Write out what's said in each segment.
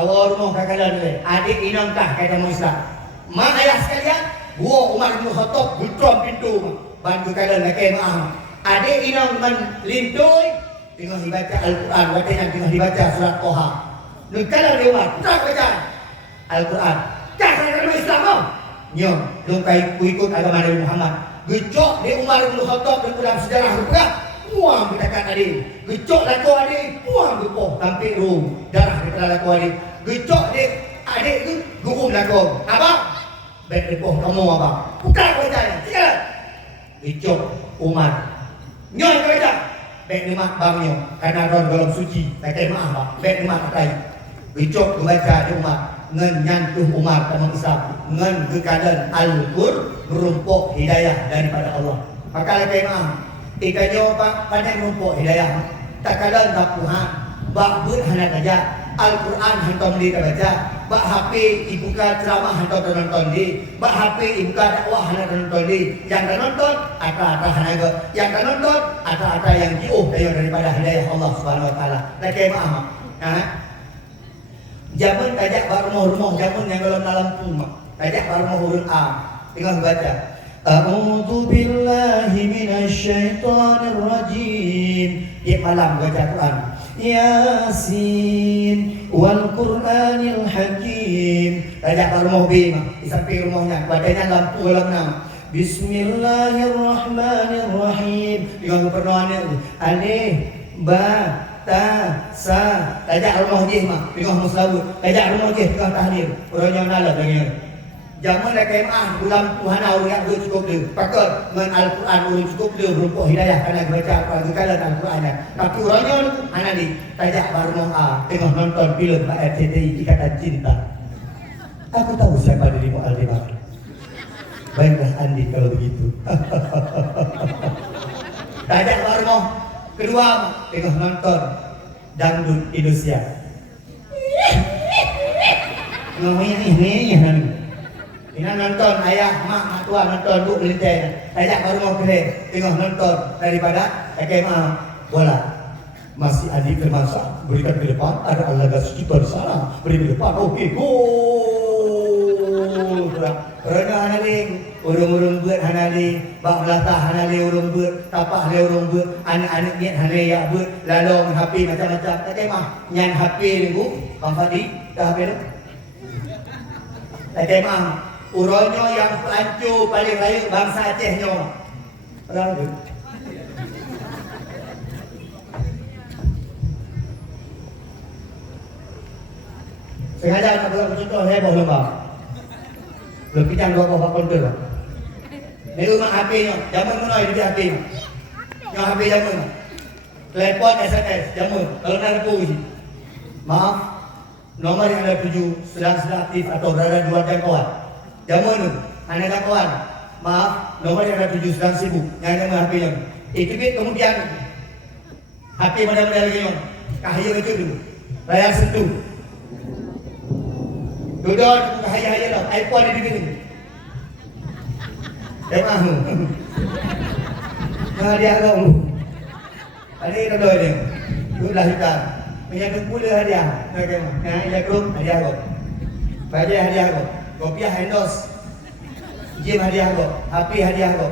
awal rumah kakalan ni. Adik inang kah kata Islam. Mak ayah sekalian, gua Umar bin Khattab gutrom pintu bantu kalian nak kemah. Adik inang man lintui tengah dibaca Al-Quran, katanya tengah dibaca surat Toha. Nun kalau dia Umar, tak baca Al-Quran. Kah kata Islam kau? Nyo, lu kai ikut agama Nabi Muhammad. Gecok dia Umar bin Khattab dalam sejarah rupiah. Puang berdekat adik, gecok laku adik, puang gepoh sampai rum darah daripada laku adik. Gecok adik tu gurum laku. Apa? Baik gepoh kamu apa? Bukan bacanya, tidak. Gecok Umar. Nyoy baca. Baik demak bangnya karena ron dalam suci. Tak kaya maaf pak. Baik demak katai. Gecok baca di Umar. Ngen nyantuh Umar dalam Islam. Ngen kekalan Al-Qur merumpuk hidayah daripada Allah. Maka kaya maaf. Ika jawab pandai menumpuk hidayah. Tak kalah tak Tuhan. Bak buat hanat aja. Al-Quran hantar dia baca. Bak HP ibuka ceramah hantar nonton dia. Bak HP ibuka dakwah hantar nonton dia. Yang tak nonton ata-ata hanaga. Yang tak nonton ata-ata yang jauh daripada hidayah Allah Subhanahu Wa Taala. Tak kaya maaf. Jamun tajak bak rumah-rumah jamun yang dalam rumah. Tajak bak rumah huruf A. Tengok baca. A'udzu billahi minasyaitonir rajim. Tiap malam baca Quran. Yasin wal Qur'anil Hakim. Tajak kat rumah B di samping rumahnya. Badannya lampu dalam. Bismillahirrahmanirrahim. Dengan perdoaannya alif ba ta sa. Tajak rumah dia dengan muslawut. Tajak rumah dia dengan tahlil. Orangnya nalap lagi. Jangan nak kemah bulan Tuhan orang yang cukup dia. Pakai dengan Al-Quran orang cukup dia berumpuk hidayah kerana baca Al-Quran Al-Quran. Tapi orangnya anak ni tajak baru A tengah nonton filem RCTI Ikatan Cinta. Aku tahu siapa dirimu Aldebaran. Baiklah Andi kalau begitu. Tajak baru kedua tengah nonton dangdut Indonesia. Ngomongnya ni. Ina nonton ayah, mak tua nonton bu melintai. Tajak baru mau kere, tengok nonton daripada SMA bola. Masih adik termasa berikan ke depan, ada Allah sekitar di sana. Beri ke depan, okey, gol. Kerana hanali, urung-urung buat hanali, bak melatah hanali urung buat, tapak hanali urung buat, anak-anak niat hanali ya buat, lalong HP macam-macam. Tak kemah, nyan HP ni bu, Bang Fadi, dah HP tu. Tak kemah. Uronyo yang pelancu paling raya bangsa Acehnya. Berapa? Sengaja nak buat contoh heboh lembab. Lebih jangan dua bapak kontor. Ni rumah HP-nya, zaman mana dia HP? Yang HP zaman. Telepon SMS zaman. Kalau nak puji. Maaf, nomor yang ada 7 sedang aktif atau berada di luar jangkauan. Jamun tu, anak kawan, maaf, nomor yang ada 7 sedang sibuk, yang ada HP yang. Ikut kemudian HP mana-mana lagi yang kahaya itu dulu, layar sentuh. Duduk kahaya-kahaya tau, iPhone ni begini. Dia mahu. Nah dia agak Ini duduk dia, duduklah kita. Menyambut pula hadiah, nah ia grup hadiah kau, baca hadiah kau. Kopiah endos, gym hadiah kau, HP hadiah kau.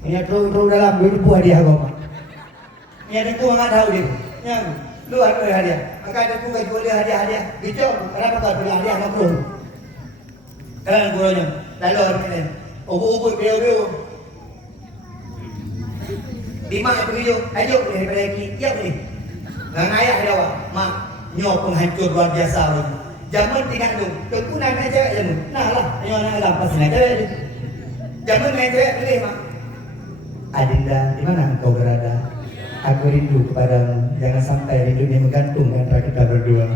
Ini terus dalam berlupu hadiah kau. Ini aku enggak tahu dia. Yang lu ada hadiah. Maka ada aku jual dia hadiah. Bicok, kenapa kau beli hadiah sama bro? Kalian gurunya, lalu ini, ubuk-ubuk beliau. Lima yang pergi ayo boleh daripada ya boleh. Dengan ayah dia awak, mak nyo penghancur luar biasa. Zaman tinggal tu, kekunan main cewek jamu. Nah lah, ayo nak lampas main cewek. Zaman main cewek boleh mak. Adinda, di mana engkau berada? Aku rindu kepadamu. Jangan sampai rindunya menggantung antara kita berdua.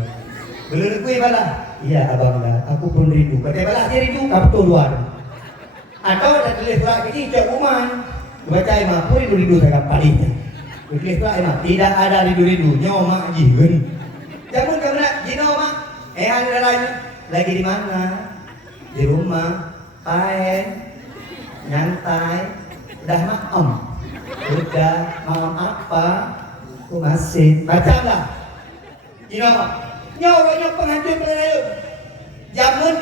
Belum kui balah. Iya abang dah. Aku pun rindu. Kata balah dia rindu. Kau luar. Atau dah tulis surat ini cek rumah. Baca emang, aku rindu saya kapalnya. Tulis surat emang. Tidak ada rindu. Nyawa mak jiwen. Jamun kamu nak jino mak. Ada lagi di mana? Di rumah, paen, nyantai, udah makan, udah makan apa? Aku masih baca lah. Nyawa penghancur pelai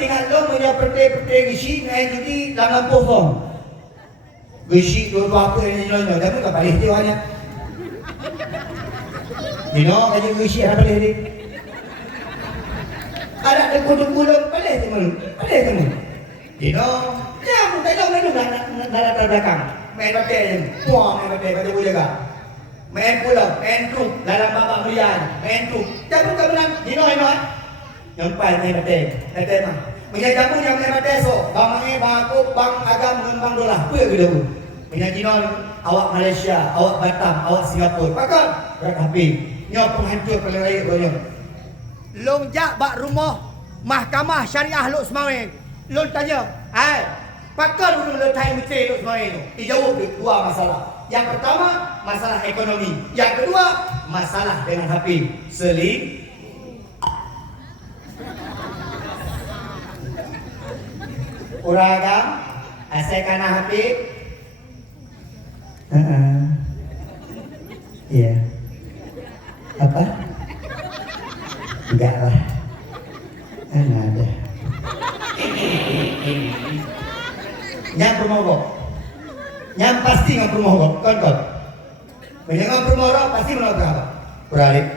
tinggal lo punya pete-pete gisi main judi dalam pohon. Gisi dua apa ini nyonya, kamu tak boleh tiwanya. Dino kaji gisi apa boleh ni? Ada dekudung-kudung boleh teman, boleh teman. Dino, ya muka jauh lalu dah belakang. Main pete je, puang main pete pada boleh gak? Main pulau, main truk dalam babak berian, main truk. Jangan kau menang, Dino yang paling main pete mah. Menjamu yang main pete so, bang aku bang agam dengan bang dolar, apa yang kita buat? Dino awak Malaysia, awak Batam, awak Singapura, pakai berat HP. Nyok penghancur paling lain banyak. Long jak bak rumah mahkamah syariah Lok Semawing. Long tanya, pakai dulu letai menteri Lok Semawing tu. Dijawab dua masalah. Yang pertama, masalah ekonomi. Yang kedua, masalah dengan HP. Seling. Uragam, asalkan HP. Iya. Apa? Enggak lah. Ada. Yang bermogok. Yang pasti nggak bermogok. Kon. Menyengang bermogok pasti menolak apa? Beralik.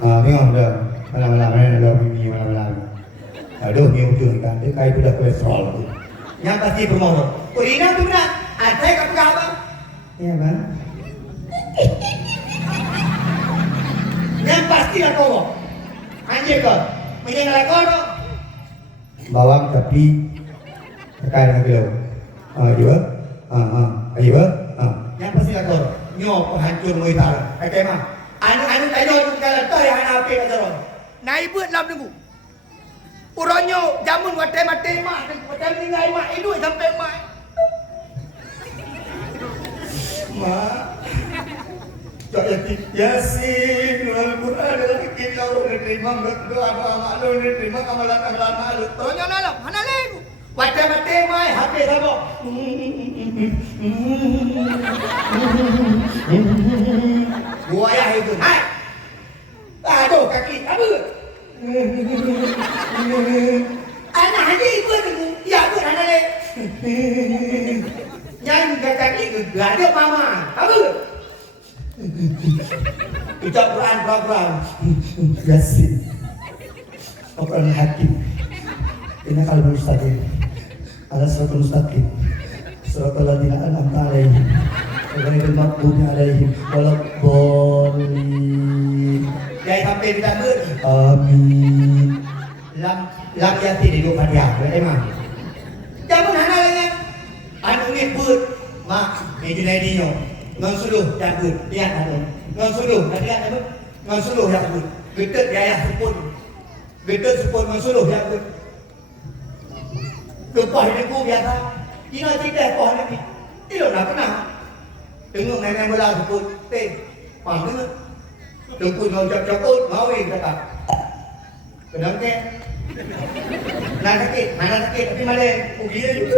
Bingung dah. Malam-malam ni ada mimi malam-malam. Aduh, ni ujung kan. Dia kayak budak kolesterol tu. Yang pasti bermogok. Oh, ini tu benar. Ada kat apa? Ya bang. Yang pasti lah kau. Anjir kau. Menyengal kau. Bawang tapi tekan dengan kilo. Iya. Iya. Yang pasti lah kau. Nyok hancur muitar. Kakek mah. Anu tanya tu kalau tahu yang apa kata orang. Naik buat lam nunggu. Uronyo jamun mate mak, mate meninggal mak hidup sampai mak. Mak. Yasin wal Quran kita terima doa maklum terima amalan maklum. Uronyo nalam, mana lagi? Mate mak habis apa? Buaya itu. Hai. Aduh kaki apa? Anak aja ibu tu. Ya tu anak le. Nyanyi kaki ada mama. Apa? Ucap Quran program. Yasin. Quran hakim. Ini kalau mustaqim. Ada surat mustaqim. Surat al-Ladina an'amta alaihim. Ghairil maghdubi alaihim waladdallin. Jangan sampai kita ber. Amin. Lam yati di dua Fatihah. Berapa mah? Jangan hana lagi. Anu ni ber. Mak, ni Junaidinyo. Ngan suluh yang ber. Lihat ada. Ngan suluh, lihat ada. Ngan suluh yang ber. Getet yayah sepun. Getet sepun ngan suluh yang ber. Kepah ni ku biasa. Ina cerita kepah ni. Tidak nak kenal. Tengok nenek bola sepun. Faham ke? Tengok mau cakap ngawin kata. Kenapa ke? Mana sakit tapi malah ugi je.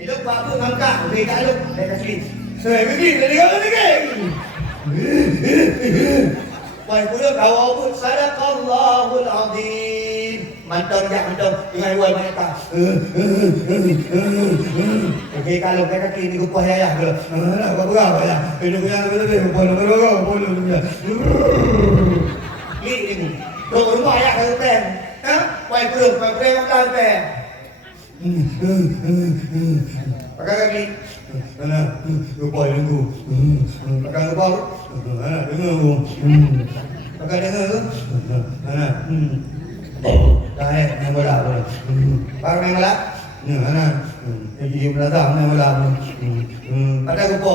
Hidup babu ngangkat, ugi tak luk, dah kasih. Begini lagi. Wahai budak awak sadaqallahul azim. Mantap dengan wal mereka. Okey kalau kaki ni kupah ayah ke. Apa ya? Ini Ini rumah ayah ke pen. Wahai budak, makan pen. Pakai kaki. Mana? Lupa dengu. Pakai lupa. Dengu. Pakai dengu. Mana? Dah yang bola. Baru yang bola. Mana? Jadi belakang yang bola. Pada lupa.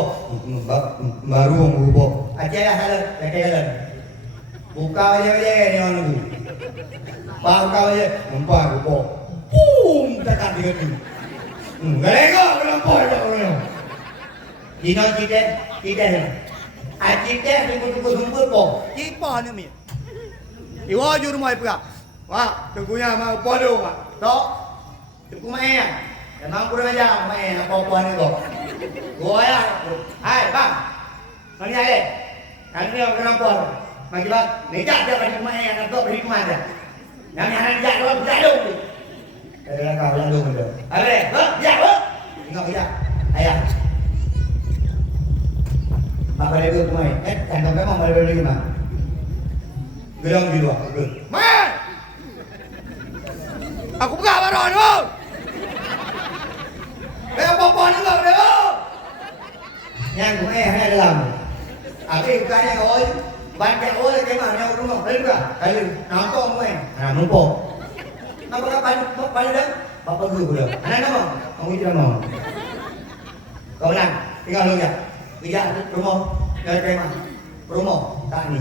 Baru yang lupa. Aja lah salah. Pakai jalan. Buka aja ni orang nunggu. Buka aja. Nampak lupa. Boom, tekan tiga tu. Galengok nampak dah orang. Dino kita. Acik tunggu po. Kipa ni mi. Iwa ju rumah pula. Wah, tunggunya mau podo pak. Tok. Tunggu mai ya. Memang kurang aja mai apa-apa ni kok. Gua ya. Hai, bang. Mari aye. Kan ni orang por. Makibat, nejak dia pada rumah yang nak beri rumah dia. Yang anak nejak dia berjadung. Kadang kau jadung dia. Ale, ya, tengok ya. Ayah. Mak pada dulu rumah. Jangan memang pada dulu rumah. Gerang di luar. Man! Aku pegang baru tu. Apa-apa ni kau dia. Yang rumah hanya dalam. Abi bukannya oi. Banyak oi ke mana yang rumah. Lalu juga. Lalu nampak rumah. Nah, nampak. Nampak apa pada dah? Bapa guru dah. Anak nama? Kamu tidak mau. Kau nak tinggal dulu ya. Kerja rumah. Dari kemah. Rumah tak ni.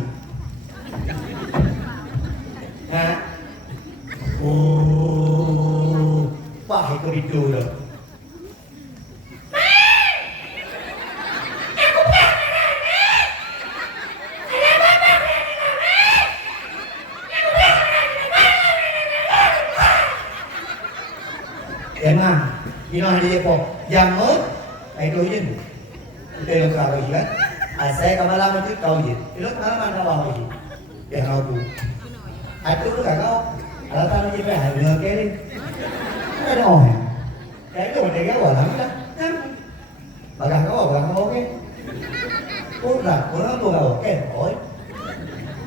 Nah. Oh. Wah, itu itu dah. Jangan, ini dia po. Jangan, itu je. Kita yang kau lagi kan? Saya kemalam itu kau je. Itu kemalam kau lagi. Yang aku. Aku tu kau. Alasan je pun hari ni kiri. Ada orang. Kayak itu mereka kau lah. Bagai kau okey. Kurang tu kau okey. Oi.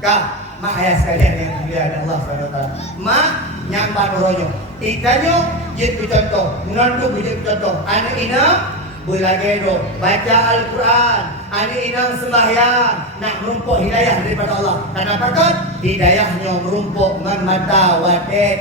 Kak, mak ayah sekalian yang dimuliakan Allah SWT. Mak nyampan rojo. Ikannya jadi contoh, menantu jadi contoh. Anak ina belagedo, baca Al-Quran. Anak ina sembahyang, nak merumpuk hidayah daripada Allah. Kenapa kan? Hidayahnya merumpuk dengan mata wate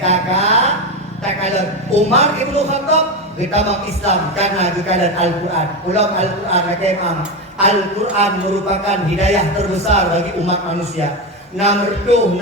takalan. Umar Ibnu Khattab bertambah Islam karena kekalan Al-Quran. Ulang Al-Quran bagaimana? Al-Quran merupakan hidayah terbesar bagi umat manusia. 60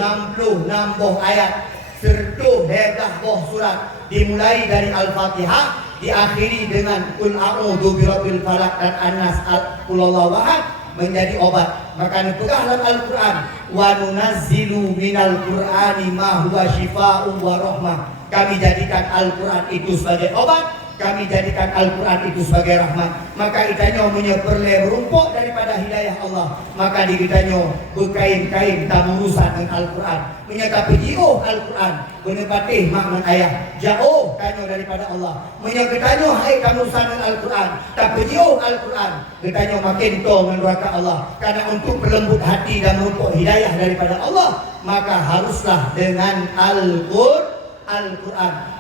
ayat. Sertuh hebah boh surat dimulai dari Al-Fatihah diakhiri dengan Qul a'udzu birabbil falaq dan An-Nas Qul huwallahu ahad menjadi obat. Maka dipegahlah Al-Quran wa nunazzilu minal Qur'ani ma huwa syifaa'un wa rahmah. Kami jadikan Al-Quran itu sebagai obat, kami jadikan Al-Quran itu sebagai rahmat. Maka itanya menyeperle merumpuk daripada hidayah Allah. Maka dikitanya berkain-kain tak urusan dengan Al-Quran. Menyatapi jauh Al-Quran menepati makna ayah. Jauh tanya daripada Allah. Menyatapi hai kamu urusan dengan Al-Quran. Tapi jauh Al-Quran. Ditanya makin tol meneraka Allah. Karena untuk berlembut hati dan merumpuk hidayah daripada Allah, maka haruslah dengan Al-Quran.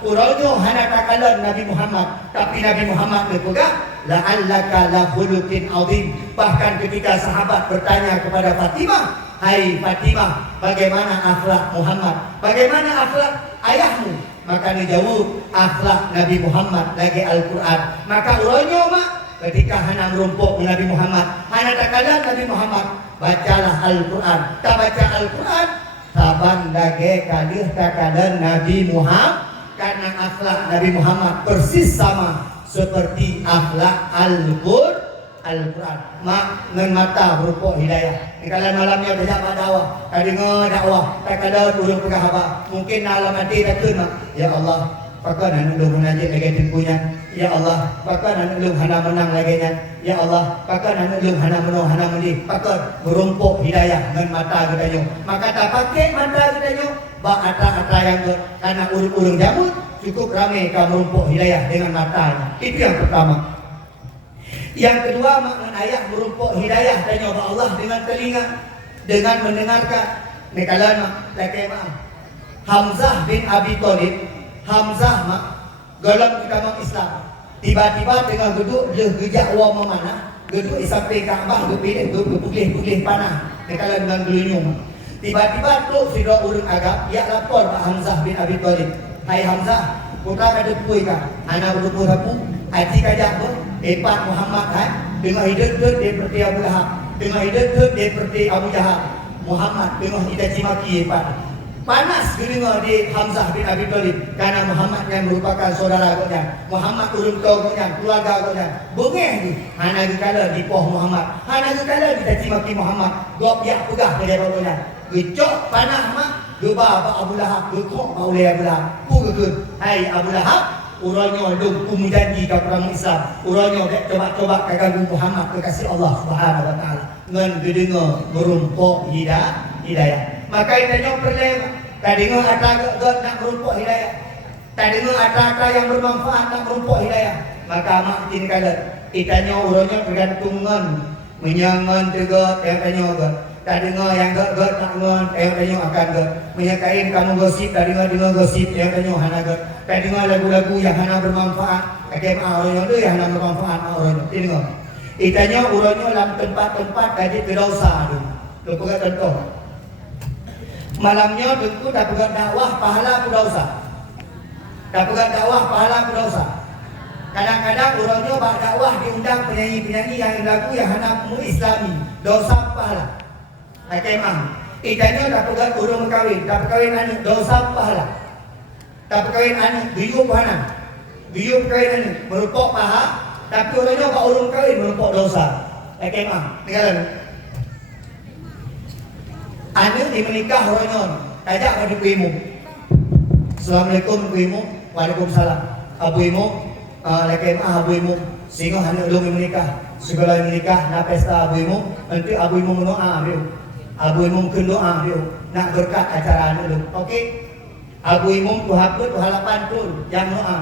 Urangnya hana takalan Nabi Muhammad, tapi Nabi Muhammad berpegang la'allaka la khuluqin azim. Bahkan ketika sahabat bertanya kepada Fatimah, hai Fatimah, bagaimana akhlak Muhammad? Bagaimana akhlak ayahmu? Maka dia jawab akhlak Nabi Muhammad lagi Al-Quran. Maka urangnya mak ketika hana merumpuk Nabi Muhammad, hana takalan Nabi Muhammad, bacalah Al-Quran. Tak baca Al-Quran saban dage kalih takadan Nabi Muhammad, karena akhlak Nabi Muhammad persis sama seperti akhlak Al-Quran. Mak ngan mata berupa hidayah. Kalau malamnya berjabat dakwah, kadang dakwah, kadang urang pegah apa. Mungkin dalam hati dah mak. Ya Allah, pakar anu lu munajat lagi timpunya. Ya Allah, pakar anu lu hana menang lagi nya. Ya Allah, pakar anu lu hana menang hana mendi. Pakar berumpuk hidayah dengan mata kita. Maka tak pakai mata kita ba ata-ata yang karena urung-urung jamut cukup ramai kamu merumpuk hidayah dengan matanya. Itu yang pertama. Yang kedua, makna ayat merumpuk hidayah dan nyoba Allah dengan telinga, dengan mendengarkan. Ini kalama, takema. Hamzah bin Abi Thalib, Hamzah mak golong agama Islam. Tiba-tiba tengah duduk dia gejak wa mana, duduk sampai Kaabah putih-putih panah. Ini kalau dengan gelunyung. Tiba-tiba tu sudah urang agak, ia lapor Pak Hamzah bin Abi Thalib. Hai Hamzah, putra kada pui ka, anak berumur rapu, haji kajak pun. Epat Muhammad kan dengan hidup dia seperti Abu Lahab, dengan hidup dia seperti Abu Jahal. Muhammad dengan kita cimaki epat. Panas gelinga di Hamzah bin Abi Thalib karena Muhammad yang merupakan saudara agaknya. Muhammad urung kau agaknya, keluarga agaknya. Bengeh ni. Hana dikala di poh Muhammad. Hana dikala kita cimaki Muhammad. Gop yak pegah kerja agaknya. Gecok panah mak, geba Pak Abu Lahab, gekok Pak Abu Lahab. Ku gekut. Hai Abu Lahab, urangnya duk janji ke perang Islam. Urangnya dek coba-coba kagak Muhammad kekasih Allah Subhanahu wa taala. Ngan gedenga merumpuk hidayah. Maka itanya problem. Tadi ngah ada nak merumpuk hidayah. Tadi ngah ada yang bermanfaat nak merumpuk hidayah. Maka mak tin kala itanya urangnya bergantungan menyangan juga yang tanya ke. Tadi ngah yang gak nak ngan yang tanya akan ke. Menyakain kamu gosip tadi ngah dengar gosip yang tanya hana ke. Tadi ngah lagu-lagu yang hana bermanfaat. Kakek mak urangnya tu yang hana bermanfaat mak urangnya. Tin ngah. Itanya urangnya dalam tempat-tempat kaji berdosa tu. Tu pegang contoh. Malamnya tentu dah pegang dakwah pahala berdosa. Dah pegang dakwah pahala berdosa. Kadang-kadang orangnya bak dakwah diundang penyanyi-penyanyi yang lagu yang hendak islami, dosa pahala. Hakimah. Itanya dah pegang urang kahwin, dah kahwin anu dosa pahala. Dah kahwin anu biu pahala. Biu kahwin anu merupok pahala, tapi orangnya bak urang kahwin merupok dosa. Hakimah. Tinggalan. Anu di menikah orangnya tajak pada kuimu. Assalamualaikum kuimu. Waalaikumsalam. Abu imu lakem abu imu sehingga hendak belum menikah segala menikah nak pesta abu imu nanti abu imu mendoa dia abu imu mendoa dia nak berkat acara anu okey abu imu tu hapus tu halapan tu yang doa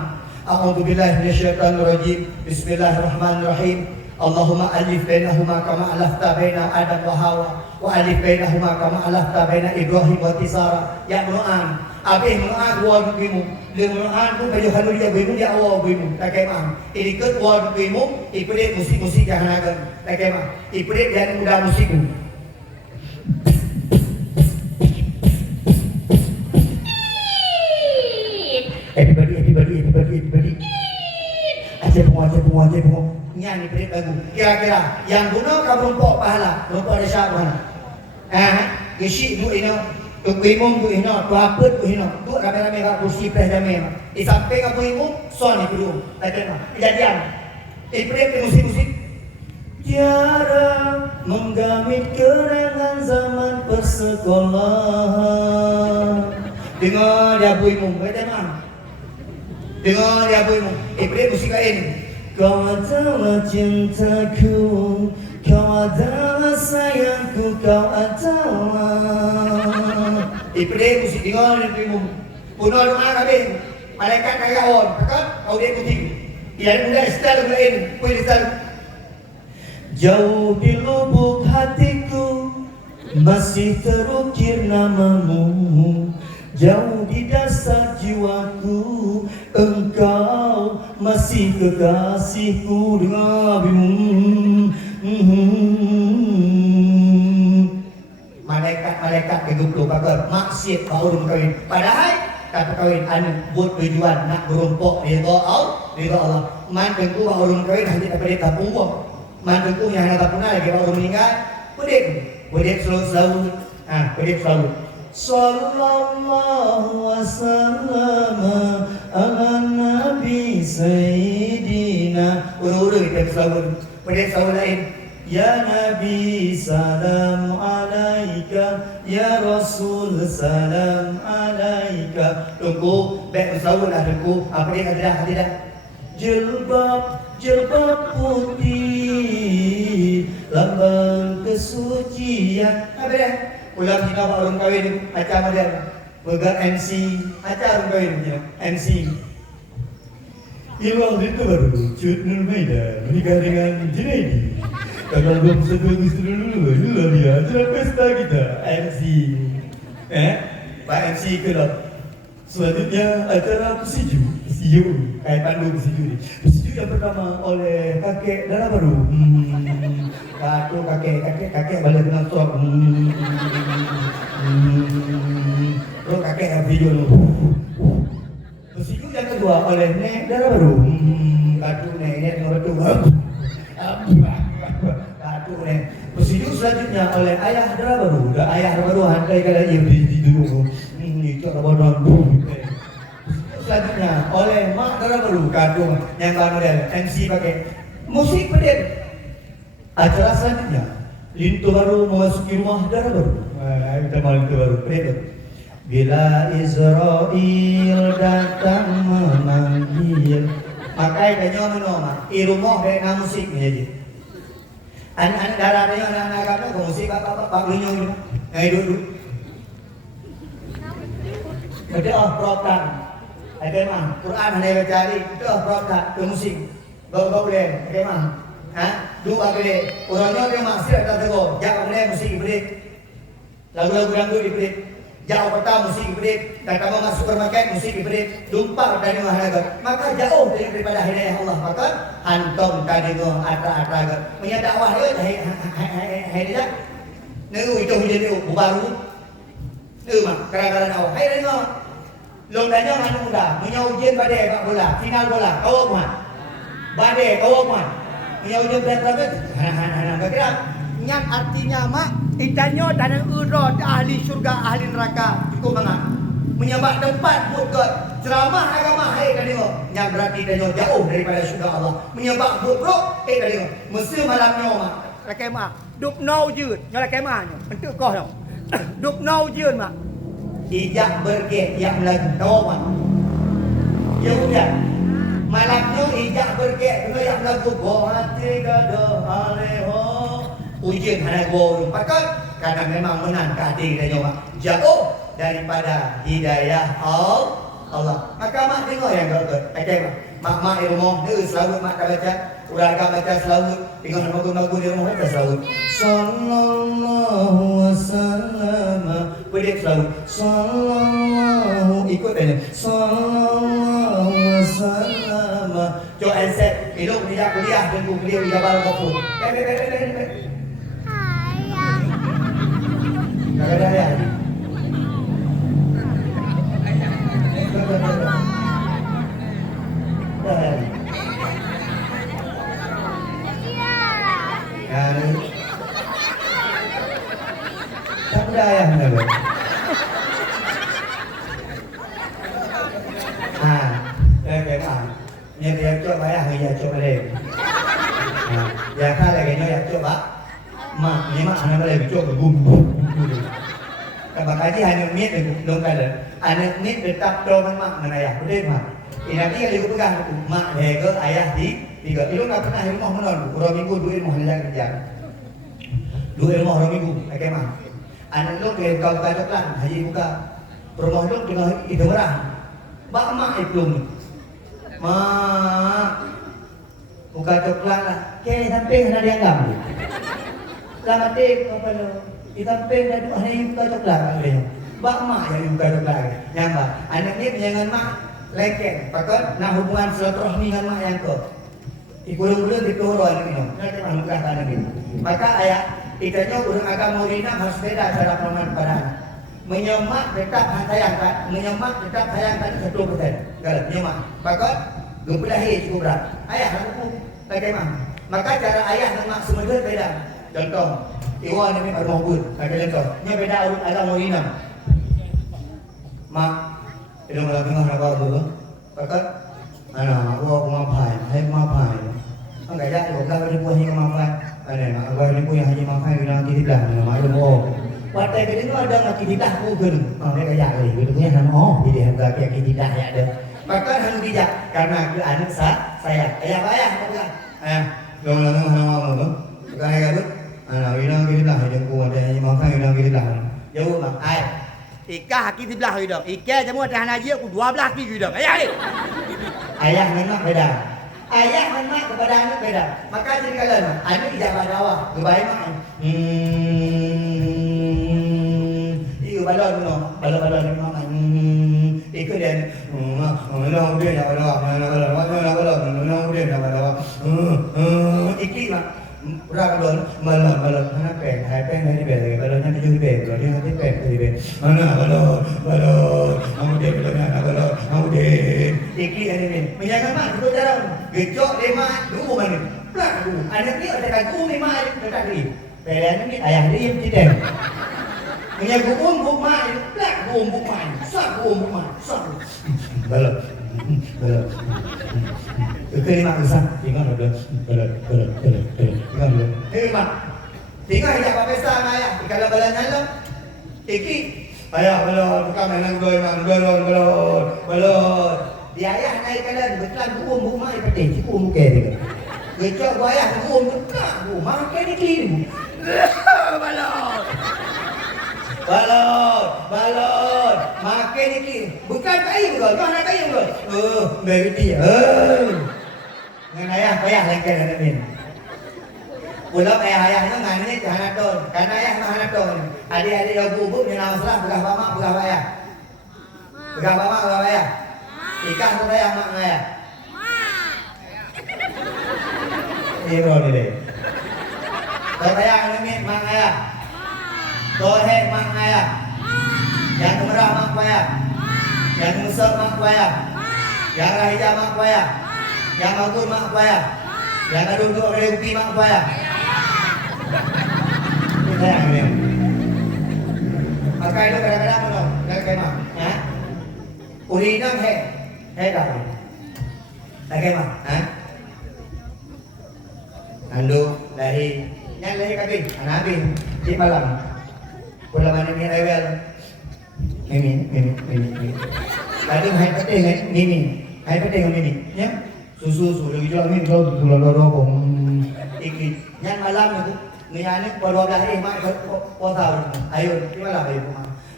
a'udzubillahi minasyaitonirrajim bismillahirrahmanirrahim Allahumma alif bainahuma kama alafta baina Adam wa Hawa wa alif bainahuma kama alafta baina Ibrahim wa Tisara yang doa abih mendoa dua imu Lemuran tu baju halu dia berimu dia awal berimu tak kemah. Ikut wad berimu ikut musik-musik yang hanakan tak kemah. Ikut dia muda musik tu. Everybody. Aje bunga. Nyanyi perit lagu. Kira-kira yang guna kau rumpuk pahala, rumpuk ada siapa mana? Gesik tu ini. Imam tu hina, tu apa tu hina. Tu ramai-ramai kat kursi pres damai. Di samping aku imam, son ni perlu. Tak kena. Kejadian. Ibrahim ke musik-musik. Tiada menggamit kenangan zaman persekolahan. Dengar dia abu imam. Dengar dia abu imam. Ibrahim musik kat ini. Kau adalah cintaku, kau adalah sayangku, kau adalah. Ibrahim musik dengar dia primum. Puno doa kabeh. Malaikat kaya on, kan? Kau dia putih. Ia muda style lain, kuih style. Jauh di lubuk hatiku masih terukir namamu. Jauh di dasar jiwaku engkau masih kekasihku dengan malaikat kegugup kakak maksiat baru kawin padahal kata kawin anu buat tujuan nak berumpuk ridha Allah man tengku baru kawin hanya dapat tapung man tengku yang hanya tapung lagi baru meninggal pedek selalu Sallallahu wasallam ala nabi sayyidina uru-uru kita selalu pedek selalu lain Ya Nabi salam alaika Ya Rasul salam alaika tunggu baik selalu lah tunggu apa dia kata jilbab putih lambang kesucian apa dia ulang kita orang kahwin macam ada pegang MC acara orang kahwin MC Ilang itu baru Cut Nurmaida menikah dengan Junaidi tanggal 21 Agustus dulu inilah dia acara pesta kita MC Pak MC ke lah selanjutnya acara Pesiju kayak pandu Pesiju yang pertama oleh kakek Dara Baru Katu kakek balik kenal suap Terus kakek yang video lu Pesiju yang kedua oleh Nek Dara Baru Katu Nek nomor 2 Katu Nek Pesiju selanjutnya oleh Ayah Dara Baru Ayah Dara Baru hantai kalau ia di dulu Ini cok Ramadan Selanjutnya oleh Mak Dara Baru Katu yang baru model MC pakai musik pedek acara selanjutnya Lintu Baru memasuki rumah Dara Baru kita mau Lintu Baru pedek bila Israel datang memanggil makai kanya menoma irumah dengan musik menjadi anak-anak Dara ada anak-anak agama musik bapak-bapak linyo ini duduk Berdoa program. Ada mah Quran hanya baca ni. Berdoa program ke musik. Bau-bau dia. Ada mah. Ha? Dua boleh. Orangnya dia maksiat tak tahu. Jangan boleh musik boleh. Lagu-lagu dangdut diberi. Jauh pertama musik diberi. Dan kamu masuk supermarket musik diberi. Lupa dari mana. Maka jauh daripada hidayah Allah. Maka hantam tadi tu atra-atra. Menyadak wah dia. Hai dia. Nếu itu hujan itu baru, mah kadang-kadang awak. Hai dengar, long tanya mana muda, punya ujian badai pak bola, final bola, kau apa? Badai kau apa? Punya ujian berapa? Hana kira. Nyat artinya mak, itanyo tanah urut ahli surga ahli neraka cukup banget. Menyembah tempat buat ceramah agama hai kadang yang berarti itanyo jauh daripada surga Allah. Menyembah buat kadang mesti malamnya mak. Rakai mak. Đục nâu dườn, nhớ là cái mà mình tự coi không? Đục nâu dườn mà. Ijak berget yang lần đâu mà. Yêu nhận. Mà làm như ijak berget nó yang lần của bộ hati gado aleho. Ujian hanya gol. Maka karena memang menangkah diri dan jauh daripada hidayah Allah. Maka mak dengar yang gol. Rakai mak. Mak ilmu ni selalu mak dah baca. Udah agak baca selalu dengan lagu-lagu di rumah baca selalu sallallahu wasallam pedik selalu sallallahu ikut aja sallallahu wasallam jo answer elok dia kuliah dan kuliah di Jabal Ghafur ada ya tak ada ayah mana ber? Ni dia coba ayah dia coba deh. Ya kan lagi ni ya coba. Mak ni mak anak boleh coba bum. Kalau kaji hanya ni belum ada. Anak ni tetap doang mak mana ayah boleh mak. Ini nanti kalau ikut pegang mak dia ayah di tiga. Itu nak pernah rumah mana? Orang minggu duit rumah dia kerja. Duit rumah orang minggu, okay mah. Anak lu ke kau buka coklat, haji buka. Rumah lu dengan itu merah. Bak mak itu. Mak buka coklat lah. Ke samping ada yang gam. Selamat dek apa lu? Di samping ada ada yang buka coklat ada. Bak mak yang buka coklat. Yang bah. Anak ni jangan mak leket. Pakon nak hubungan silaturahmi dengan mak yang kau. Ikut-ikut diturun ini. Nanti mak buka tanah ini. Maka ayah itanya urang agama Rina harus beda cara pengaman pada anak. Menyemak tetap sayangkan, menyemak tetap sayangkan 100%. Kalau menyemak, maka gempulahi cukup berat. Ayah lakukan bagaimana? Maka cara ayah dan mak semuanya beda. Contoh, Iwan ini baru mohon, bagi contoh. Ini beda urut agama Rina. Mak, itu malah tengah nak bawa maka anak aku mapai, hai mapai. Enggak ada, bukan ada buah yang mapai. Ada nak agak ni pun yang hanya makan dengan kitilah dengan maklum oh. Partai kita tu ada nak kitilah pun kan. Mereka kaya lagi. Kita punya nama oh. Jadi harga kaya kitilah ya ada. Maka harus bijak karena ke anak saya. Ayah bukan. Dong nama apa? Bukan ayah tu. Anak bilang kitilah yang ku ada yang makan bilang kitilah. Jauh mak. Ika kitilah hidup. Ika jamu ada anak dia ku 12 kilo hidup. Ayah ni. Ayah memang beda. Ayah dan mak kepada anak beda. Maka jadi kalian, anak tidak bawah, kebaik mak. Iku balon no, balon ni mak. Iku dia, balon dia nak balon. Iki mak, berapa balon, mana pen, hai pen ni beda, balonnya tujuh di beda, balonnya nanti pen di beda. Mana balon, dia balon, dia. Iki ni, menjaga mak, tu jarang. Gecok lima dulu mana? Plak dulu. Anak ni ada kagu lima dekat dia. Pelan ni ayah dia tidak. Punya gubung buk mak, plak gubung buk mak, sak gubung buk mak, sak. Belum. Kelima besar, tinggal ada. Tinggal dulu. Mak. Tinggal hidup apa pesta ayah? Kalau balan-balan, iki ayah belum, bukan mainan belum. Di ayah naik kalan betul buum mai pete cipu muke dia. Gecok ayah buum betul buum makan ni kiri. Balon. Makan ni ki. Bukan kayu ke? Kau nak kayu ke? Berhenti. Dengan ayah payah lengket ada ni. Pulau ayah-ayahnya ngani jangan ton. Karena ayah jangan ton. Adik-adik yang bubuk ni nama salah pegah bamak pegah ayah. Pegah bamak pegah ayah. Ikan tu ayah mak ayah. Ini bro ni deh. Kau ayah ni mak ayah. Kau hek mak ayah. Yang merah mak ayah. Yang musab mak ayah. Yang rahija mak ayah. Yang magur mak ayah. Yang duduk ada upi mak ayah. Ini saya ni. Maka itu kadang-kadang mana? Kadang-kadang ya. Urinang hek dah. Kadang-kadang Andu lahi yang lahi kabin anabi di malam pulang mana ni rewel mimi lalu hai penting kan mimi hai penting mimi ya susu lagi jual mimi kalau tulang bom ikut yang malam itu ni ane pada hari mak kau tahu ayo di malam ayo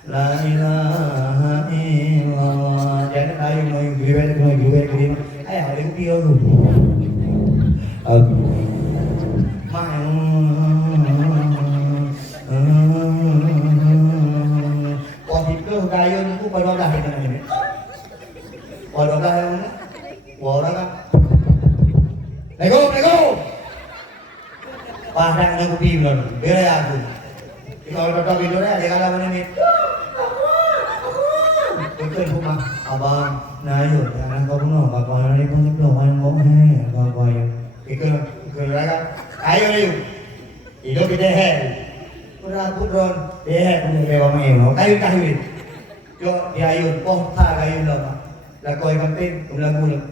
la ilaha illallah jangan ayo mau gue ayo hari piau tu Kayu itu pada dah kita ni. Pada dah yang mana? Orang kan. Nego. Padang yang kopi belum. Bela aku. Kalau dah tahu video ni, ada kalau mana ni. Betul rumah abang. Nah yo, jangan kau bunuh. Bapa ni pun sebelum main kau ni. Bapa yo. Ikut raga. Ayo ni. Hidup kita hell. Pura putron. Dia punya dewa main. Kayu. Yo dia ayun poh tha ayun lah. La koi penting lagu lah.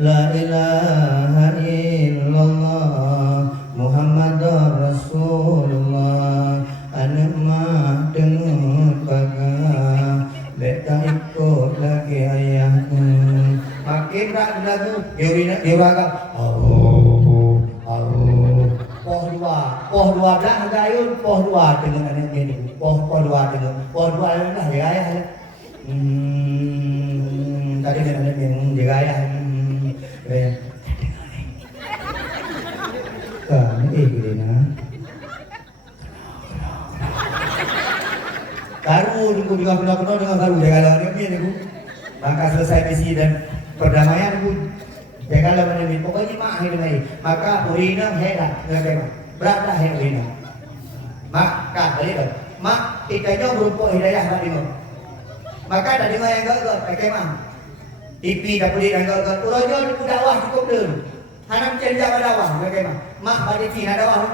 La ilaha illallah Muhammadur Rasulullah anak dengut baga beta ikut lagi ayahku. Makin tak lagu dia raga. Poh dua belah gayun, poh dua dengan anak ini, poh dua lah jaga ayah. Tadi dengan anak yang jaga ayah. Gini nah. Karu tunggu juga penuh dengan karu jaga lawan ini aku. Langkah selesai misi dan perdamaian aku. Jaga lawan ini. Pokoknya mak ini lagi. Maka urinam hedah dengan berapa hari ini? Maka balik dah. Mak itanya berupa hidayah tak dengar. Maka dah dengar yang gak pakai mak. TV dah boleh yang gak. Turunnya dakwah cukup dulu. Hanam cenja dakwah pakai mak. Mak balik TV nak dakwah.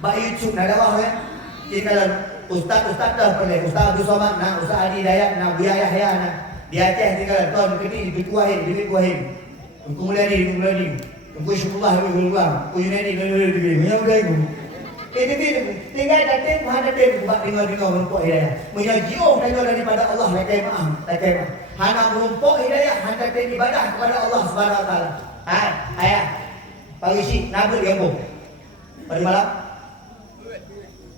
Bak YouTube nak dakwah kan. Jadi kalau ustaz dah boleh. Ustaz Abdul Somad nak, Ustaz Adi Dayat nak, Buya Yahya nak. Dia Aceh tinggal tuan kini dikuahin. Tunggu mulai ni. Tunggu syukurlah berubah. Kuyunani menyang aku. Tinggal datang menghadap buat dengar menumpuk hidayah. Menyajiuh daripada Allah lakai maaf. Hana menumpuk hidayah hendak ibadah kepada Allah Subhanahu Wa Taala. Ayah. Pagi si nabut gambung. Pada malam.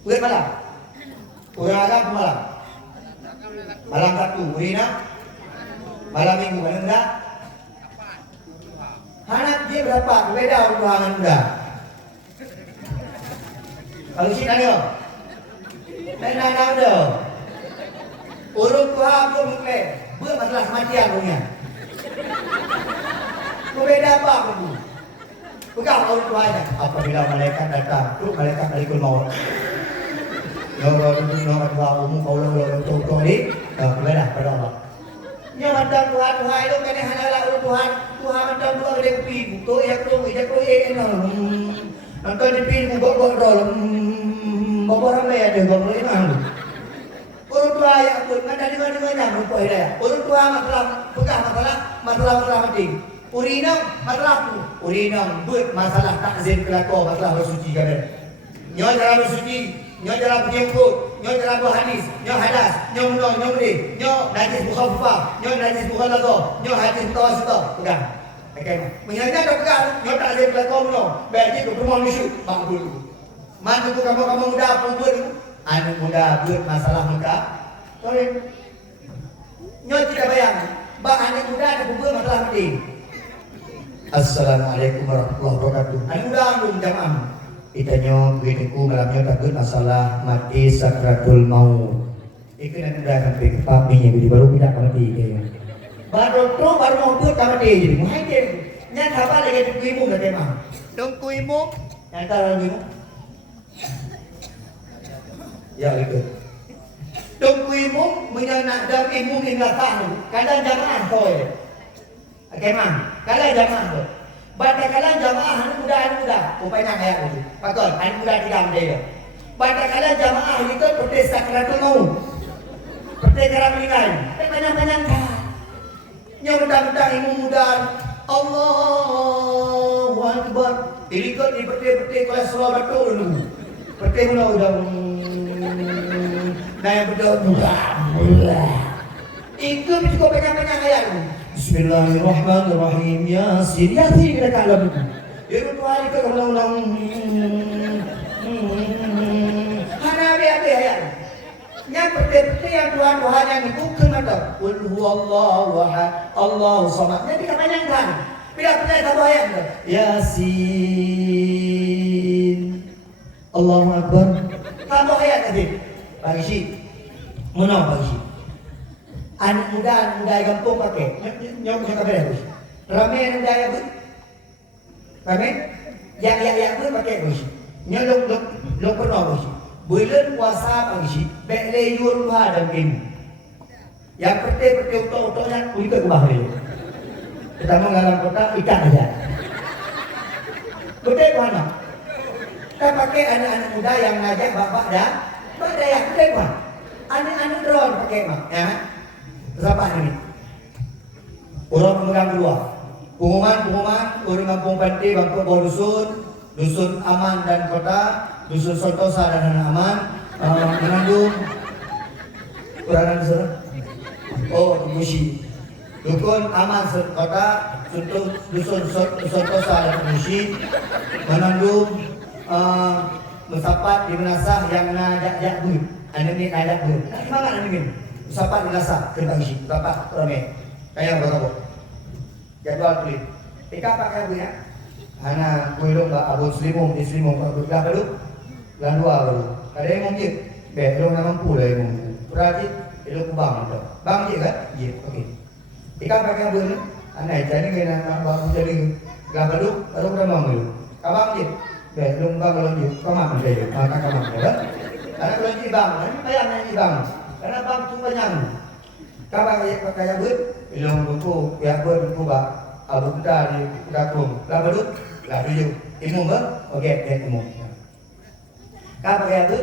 Buat malam. Orang agak malam. Malam Sabtu, Murina. Malam Minggu, mana enggak? Anak dia berapa? Berbeza orang tua dengan muda. Kalau si nanya, nanya ada. Orang tua belum mungkin, bermasalah kematian punya. Berbeza apa kamu? Pegang orang tua aja. Apabila malaikat datang, tu malaikat malikul maut. Orang tua umum kau orang tua ni, berbeza pada Allah. Yang macam Tuhan itu kan hanya lalu Tuhan macam Tuhan ada kopi tu yang tu nonton di pin gok rol bawa ramai ada gok rol itu orang tua yang pun kan dari mana rupa hidayah orang tua masalah mati urinang buat masalah takzim kelakor masalah bersuci kan nyo cara bersuci nyo cara penyemput, nyo cara berhadis, nyo hadas, nyo mudah, nyo boleh, nyo najis mukhaffafah, nyo najis mughalladhah, nyo hadis mutawassithah. Pegang. Okey. Menyangka dah pegang, nyo tak ada pelakon mudah. Baik je rumah musyuk, makbul. Man tu kamu muda pun buat anu muda buat masalah muka. Sorry. Nyo tidak bayang. Bang anak muda ada kumpul masalah mati. Assalamualaikum warahmatullahi wabarakatuh. Anak muda belum jamaah. Itanyo beginiku malamnya takut masalah mati sakratul maut. Iku nanti udah sampai ke papinya jadi baru pindah ke mati kayaknya. Baru mau buat ke mati jadi muhai dia. Nyan apa lagi tu kuimu kat memang. Dong kuimu yang tahu kuimu. Ya itu. Dong kuimu menyanak dam imu ingatan. Kadang jamaah toy. Kemang. Kalau jamaah tu. Baca kalau jamaah anak muda. Rupanya kayak gitu. Pakon anak muda tidak dia. Baca kalau jamaah itu protes sakratul maut. Protes kerana meninggal. Panjang-panjang kan. Yang muda-muda imu muda. Allahu Akbar. Dirikut di peti-peti kolesterol betul dulu. Peti mula udah. Nah yang betul. Itu cukup banyak-banyak ayat. Bismillahirrahmanirrahim. Yasin. Yasin kita kalah begitu. Dia bertuah ke ulang-ulang. Hanabi apa ayat? Yang peti-peti yang Tuhan yang itu kenapa? Qul huwallahu ahad, Allahu samad. Jadi kepanjangkan. Bila percaya satu ayat. Yasin. Allahu Akbar. Tambah ayat tadi. Bagi si. Mana bagi si? Anak muda gampang pakai. Nyok saya kabar bos. Ramai anak muda ya bos. Ramai. Ya bos pakai bos. Nyok lo pernah bos. Bulan puasa pagi si. Bekle yur luar dan kim. Yang peti utok-utoknya kulit ke bawah dia. Pertama dalam kota ikan aja. Betul mana? Kita pakai anak-anak muda yang ngajak bapak dah. Bapak dah ya betul kan? Anak-anak drone pakai mak, ya. Siapa ini? Orang memegang kedua. Pengumuman orang kampung Pantai, Bangkok, bawah dusun aman dan kota, dusun Sentosa dan aman, mengandung peranan sana. Oh, Musi. Dukun aman kota, dusun Sentosa dan Musi, mengandung musapat di Menasah yang najak buyut. Ini najak buyut. Mana ini? Musapat di Menasah, kena isi. Musapat ramai. Kayak berapa? Jadwal tulis. Ika pakai buyut. Hana kuilung ba abon selimung di selimung kalau berapa dulu? Bulan 2 baru. Ada yang mungkin. Belum nak mampu lah yang mungkin. Berarti itu bang tu. Bang je kan? Je. Okey. Ika pakai buyut. Anai jadi kena nak bang jadi. Berapa dulu? Atau berapa dulu? Kabang je. Belum bang kalau je. Kamang je. Maka kamang je. Karena kalau je bang, bayar nanti bang. Karena bang tu banyak. Kabang je pakai buyut. Belum buku. Ya buyut buku ba. Abu kita di Dakung. Berapa dulu? Lah 7. Imum ber? Okey, imum. Kau pakai apa?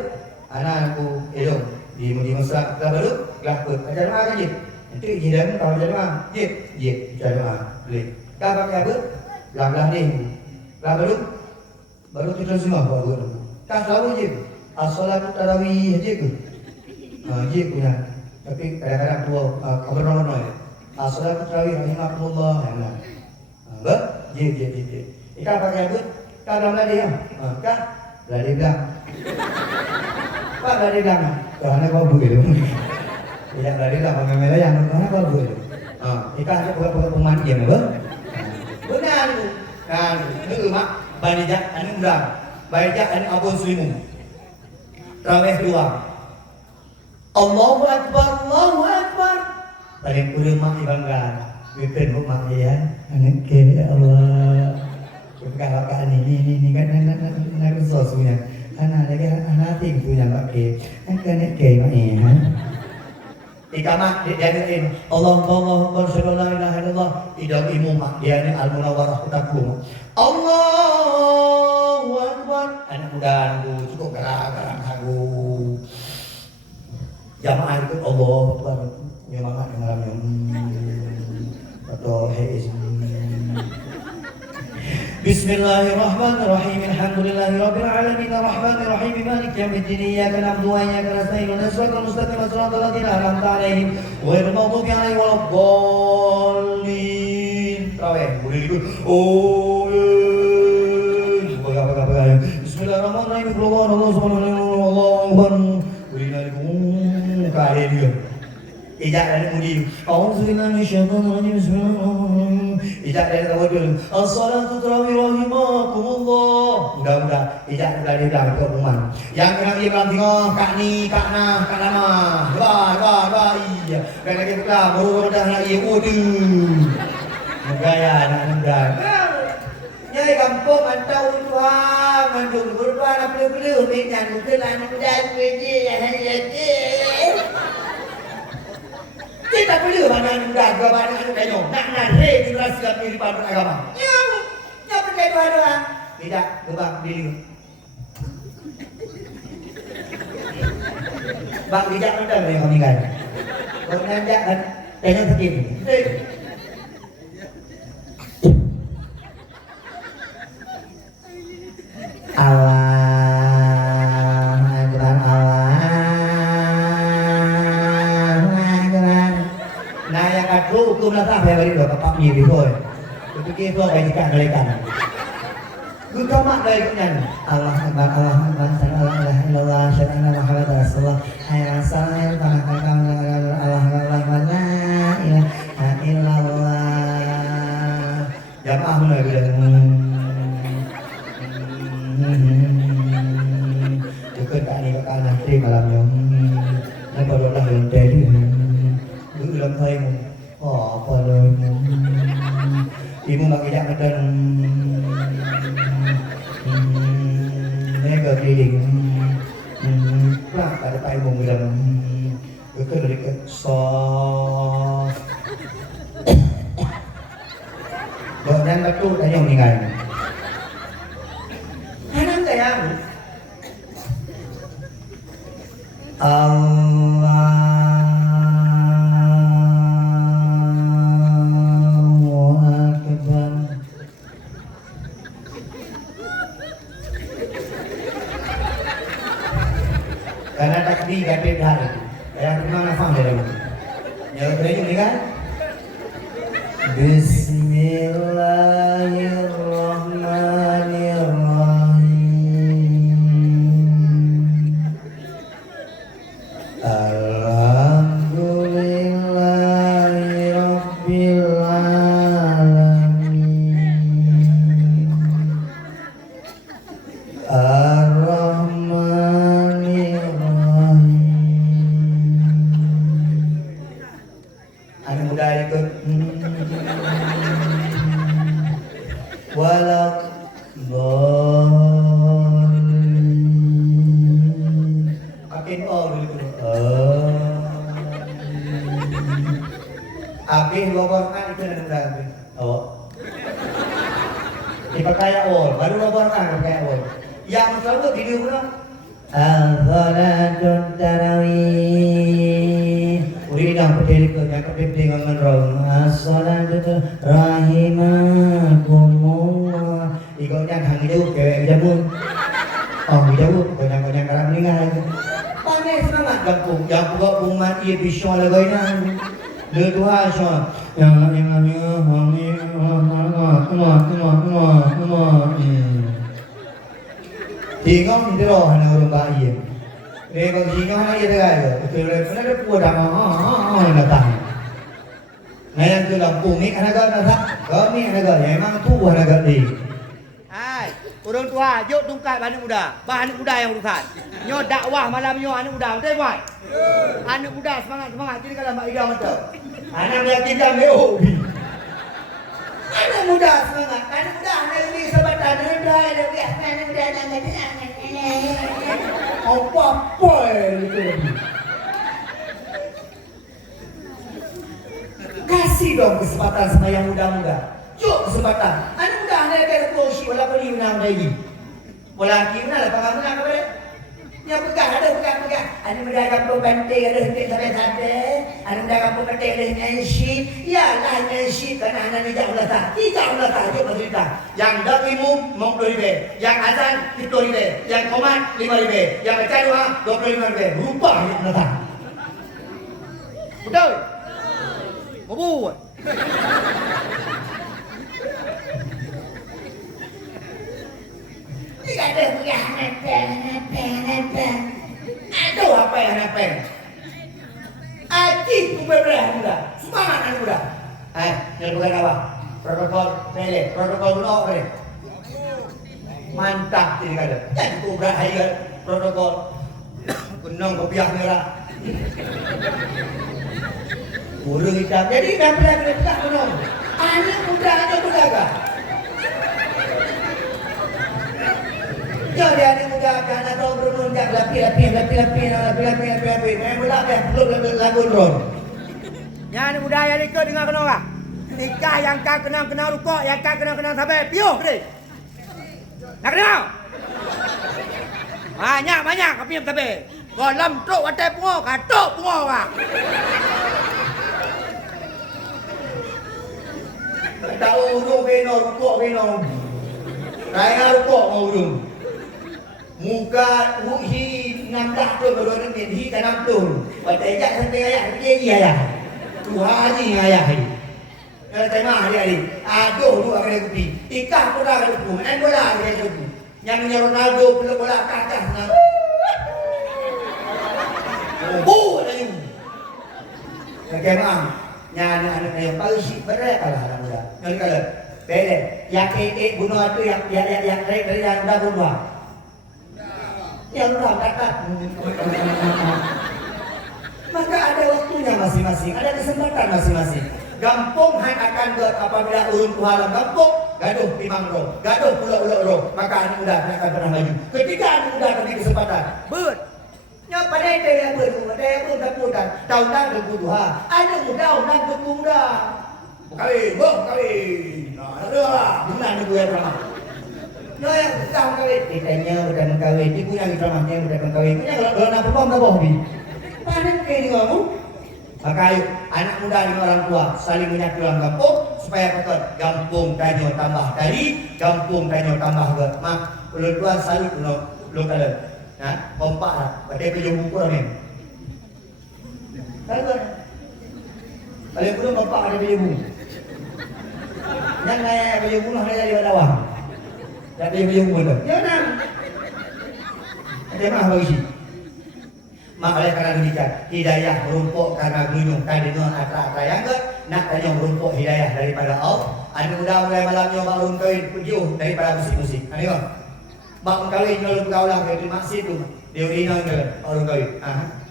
Anak aku elok di Musa. Berapa dulu? Lah ber. Ajar mana kan je? Nanti jiran kau ajar mana? Je. Ajar mana? Boleh. Kau pakai apa? Lah ni. Berapa dulu? Baru kita semua bawa dulu. Kau selalu je. As-salatu tarawih je ke? Je punya. Tapi kadang-kadang tua kabar nombor. As-salatu tarawih rahimahullah. Ber? Je. Ikan pakai apa? Kau dalam ladi ya? Kau? Ladi bilang. Pak ladi bilang. Karena kau begitu. Tidak ladi bilang. Pakai merah yang karena kau begitu. Ikan ada buka pemandi ya, ber? Benar. Kan, itu mak. Banyak anu muda. Banyak anu abon selimung. Raweh 2. Allahu Akbar, Allahu Akbar. Paling kudu mak ibangga. Bikin mak ya. Anak ke Allah. Kalau ini kan anak sesuanya. Anak lagi anak tinggalnya pakai. Anak ke mak ya. Ikamat diadain Allah sallallahu alaihi wasallam idam imam dia ni Al Munawwarah Utakung. Allahu Akbar. Anak muda aku cukup garang aku. Jamaah itu Allahu Akbar. Nyemangat malamnya. Atau Bismillahirrahmanirrahim. Alhamdulillahirabbil alamin arrahmanir rahim maliki yaumiddin iyyaka na'budu wa iyyaka nasta'in ihdinas siratal mustaqim siratal ladzina an'amta 'alaihim ghairil maghdubi 'alaihim waladdallin. Raweh boleh ikut. Oh. Bismillahirrahmanirrahim. Allah subhanahu wa ta'ala Allahu akbar. Boleh nak kali dia. Ijak dari mudi. Auzubillahi minasyaitonir rajim. Bismillahirrahmanirrahim. Ijak dari tawadul. As-salatu tarawih rahimakumullah. Udah. Ijak udah dia bilang ke rumah. Yang kena dia bilang tengok kak ni, kak nah, kak lama. Dua. Iya. Dan lagi pula baru dah nak iya. Gaya anak muda. Nyai kampung mantau tuang, mandung berubah nak beli-beli. Minyak mungkin anak muda kuih kita beli mana anak muda, berapa anak kayu. Nak nare di rasi kami di padu agama. Nyau percaya doa. Tidak, gebak beli. Bang bijak ada yang kami kan. Kau nanjak kan, tanya sakit. Allah Akbar. Nah yang aku hukum lah tak payah balik bapak ni before. Itu kita apa yang ikan kalikan. Gue kamak dari kunyan. Allah Akbar, Allah Akbar, Allah ilaha illallah, syarana Muhammad Rasulullah. Hayya salam, Allah la ilaha illallah. Jamaah mulai bilang. Bukan tak ni bakal nanti malamnya. Nak baru dah yang jadi. Ulang saya mu. Oh, apa lagi mu? Ibu mak tidak makan. Mereka keliling. Prak pada pai mu bilang. Bukan dari ke soft. Badan batu tanya meninggal. Anak sayang. Allahu Akbar. Karena takbir gape hari. Yang mana faham dalam? Ya berani ni kan? Bismillahirrahmanirrahim. Alhamdulillahirabbil alamin. Ar-Rahmanirrahim. Anak muda ikut. Walak boleh. Akin dulu. Abih loborkan itu dan abih. Oh. Dipakai baru loborkan pakai Yang selalu video mana? Al-Salatun Tarawih. Udah berdiri ke yang kepimpin dengan roh. As-salatu rahimakumullah. Ikutnya hang jauh ke jauh. Oh jauh, konyang-konyang karang meninggal. Panas sangat gapung. Yang gapung mati bisa lagainan. Dua syah. Yang Tinggal di roh hanya orang bayi. Mereka tinggal hanya itu aja. Itu mereka ada pulang datang. Nah yang tu lampu ni anak datang. Kami anak memang tu anak di. Hai, orang tua, yuk tungkat anak muda. Bah anak muda yang urusan. Nyo dakwah malam nyo anak muda, betul buat? Anak muda semangat. Jadi kalau Mbak Ida betul. Anak muda kita mehobi. Anak muda semangat. Anak muda anak ini sebatan muda lebih anak muda Apa itu? Kasih dong kesempatan sama yang muda-muda. Yuk kesempatan. Anak muda anak ada kursi wala beli menang lagi. Wala kira lah pangan menang apa? Yang pegang. Anak muda kampung Banting ada hentik sampai tadi. Anak muda kampung Banting ada nyanyi. Yalah nyanyi kerana anak ni tak ulah tak. Jom bercerita. Yang dak ilmu 20,000. Yang azan 10,000. Yang komat 5,000. Yang baca doa 25,000. Rupa yang datang. Betul? Mau Tidak ada aduh apa yang apa? Haji kumbebreh anak muda. Semangat anak muda. Yang bukan apa? Protokol pele, protokol bunuh apa ni? Mantap jadi kata. Jadi kubra haji protokol kunong kopiah merah. Burung hitam. Jadi dah pelan-pelan kunong. Anak muda aja berdagang. Jadi anak muda anak tahu berunung jak lapi. Main bola belum lagu ron. Yang anak muda yang ikut dengar kena orang. Nikah yang kau kenal rukuk, yang kau kenal sampai piuh ke? Nak kenal? Banyak kami sampai. Kolam truk watai pungo, katuk pungo orang. Tahu urung beno, rukuk beno. Raya rukuk mau urung. Muka hi 16 tu baru ni hi ke 60. Watai jak sampai ayah, pergi ayah. Tuhan ni ayah ni. Kalau tengah hari-hari, aduh dua kali kopi. Ikan pun dah kali kopi, main bola kali kopi. Yang punya Ronaldo peluk bola kacah nak. Oh, ada you. Bagaimana? Nyana anak yang paling sih berat kalah anak muda. Nyali kalau bela, yang bunuh itu yang dari yang dah bunuh. Yang dah kata. Maka ada waktunya masing-masing, ada kesempatan masing-masing. Gampung han akan buat apabila urung kuhalang gampung, gaduh timang roh, gaduh pulau-pulau roh, maka anak muda akan pernah maju. Ketika anak muda diberi kesempatan, ber, nya pada yang pun daputan, tahun dah berbuduha, anak muda undang bermuda, kawin, nah, benar ni gue pernah. Nya yang kau kawin, ditanya udah mengkawin, ibu yang ditramahnya udah mengkawin, punya kalau nak perform dah bohong. Panen kayak ni kamu. Maka ayo, anak muda dengan orang tua saling menyatu dalam kampung supaya betul kampung tanyo tambah dari kampung tanyo tambah ke. Mak, ulun tua salut lo kalau, kompak lah. Badai pejung buku lah ni. Kalau kalau belum kompak ada pejung buku. Yang naya pejung buku hanya dari bawah. Tak ada pejung buku tu. Ya nak. Ada mah bagi. Mak oleh karena demikian hidayah rumpuk karena gunung tadi dengan atra yang ke nak tanya rumpuk hidayah daripada Allah. Anak muda mulai malamnya bangun kawin jauh daripada musik-musik. Ani bang. Bangun kawin kalau bergaulah ke di masjid tu. Dia ina ke orang kawin.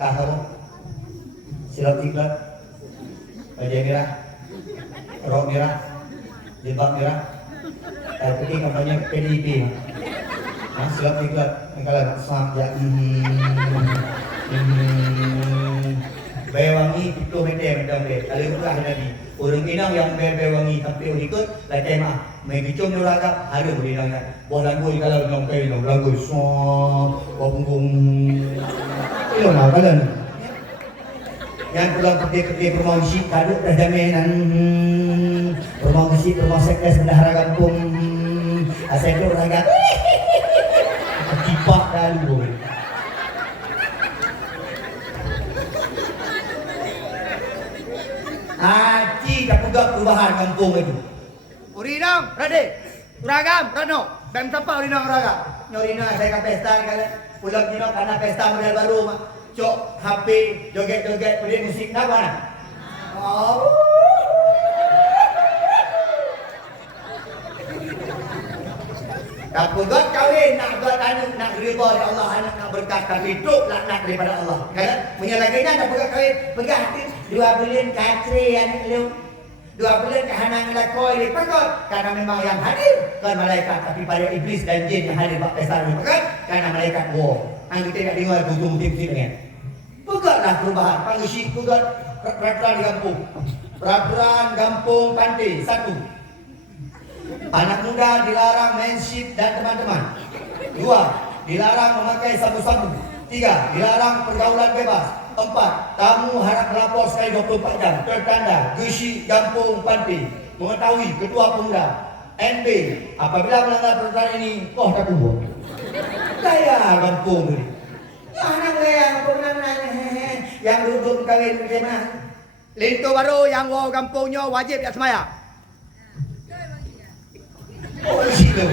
Tak tahu. Silap iklat. Baju merah. Rok merah. Jilbab merah. Pergi kampanye PDIP. Silap iklat. Kalau sam ya Bewangi itu macam dia. Kalau bukan Nabi, orang Minang yang bewangi sampai ikut, lagi mah, mengicum nuragap, ada berinangnya. Buat lagu kalau nongkai lagu song, punggung. Itu lah kalau yang pulang pergi promosi kaduk dah jaminan promosi sekres bendahara kampung asal itu raga kipak dalu. Haji dah pegang perubahan kampung itu. Urinang, Rade, Uragam, Rano, bem tempat urinang Uragam. Nyorina saya ke pesta kali. Pulang Cina karena pesta model baru mah. Cok HP, joget-joget, beli musik nak mana? Oh. Tak pegang kawin nak buat anak nak riba dari Allah, anak nak berkat tapi hidup laknat daripada Allah. Kan? Punya laginya tak pegang kawin, pegang hati 2 bulan katri anak lu. 2 bulan kehanang lakoi dipekot karena memang yang hadir kan malaikat tapi pada iblis dan jin yang hadir pada pesta ini kan karena malaikat wow. Ang kita nak dengar tutung tim-tim ni. Pegatlah perubahan, pangisi pegat peraturan di kampung. Peraturan kampung Pantai 1. Anak muda dilarang mensip dan teman-teman. 2. Dilarang memakai sabu-sabu. 3. Dilarang pergaulan bebas. 4. Tamu harap melapor sekali 24 jam. Tertanda Gusi Kampung Pantai. Mengetahui Ketua Pemuda. NB. Apabila melanggar peraturan ini, kau tak buat. Gaya kampung ini. Anak yang yang duduk kawin macam Lintu baru yang wow kampungnya wajib ya semaya. Oh, situ.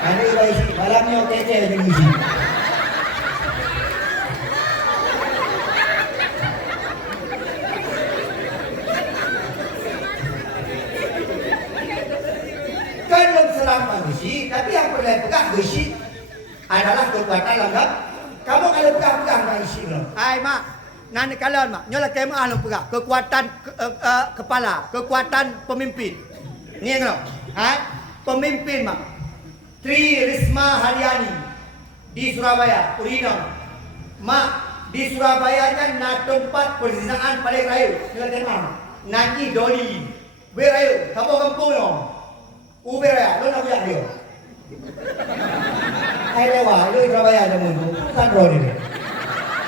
Ada baik malamnya kece dengan musik. tapi yang perlu pegang besi adalah kekuatan lambang. Kamu kalau pegang tak isi belum? Hai mak, nanti kalian mak, nyola kemah lu pegang kekuatan kepala, kekuatan pemimpin. Ni yang pemimpin mak. Tri Risma Haryani di Surabaya, Urinam. Mak, di Surabaya kan na tempat perzinaan paling raya. Nyola kemah. Nanti Doli. Berayu, kamu kampung yo. Uberaya, lo nak buat dia. Hai lewa, lo Surabaya ada mundur. Kan Doli ni.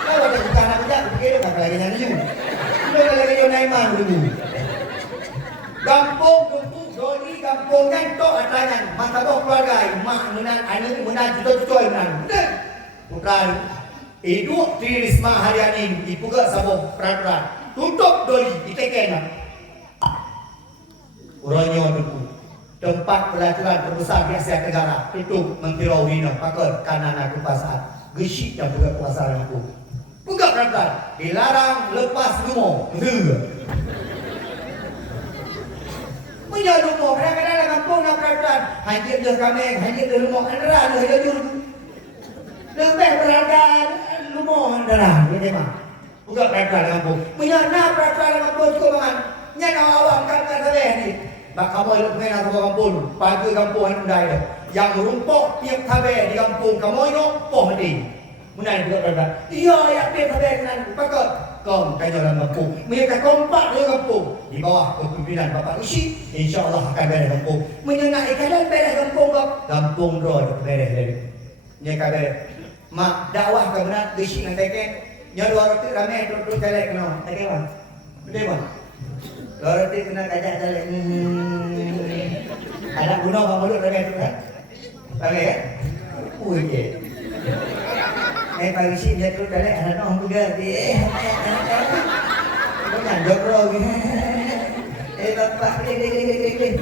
Kalau ada bukan nak buat, fikir tak lagi nyanyi you. Lo lagi yo naiman dulu. Kampung Doli, kampung kan tu atanan. Masa tu keluarga, mak menan, anak menan, cucu menan. Putra itu Tri Risma Haryani ibu ke sabung peraturan. Tutup Doli, ditekan. Uronyo dulu. Tempat pelacuran terbesar di Asia Tenggara. Tutup Menteri Urinam. Pakar kanan aku pasal. Gesik yang juga kuasa aku. Buka peraturan. Dilarang lepas rumah. Punya rumah. Kadang-kadang dalam kampung nak peraturan. Hanyir dia kameng. Hanyir dia rumah. Andara dia hajur. Lebih berharga rumah andara. Bagaimana? Buka peraturan dalam kampung. Punya nak peraturan dalam kampung cukup bangan. Nyana awam kata saya ni. Bak kamu hidup main aku kampung. Pagi kampung yang muda itu. Yang merumpok tiap tabe di kampung kamu itu poh mati. Munai buka peraturan. Iya ya tiap tabe kenan pakai. Kom kaya dalam kampung. Mereka kompak di kampung. Di bawah kepimpinan Bapak Usi, insya-Allah akan beres kampung. Menyenai keadaan beres kampung kau. Kampung roh beres dari. Nya kada. Mak dakwah ke benar gesik nan teken. Nya dua roti ramai terus celek kena. Teken bang. Betul bang. Dua roti kena kajak celek. Ada guna bang mulut ramai tu kan. Ramai kan? Ui je. Pagi sih dia terus celek anak orang juga dia. Kau nak jokro gitu. Bapak klik.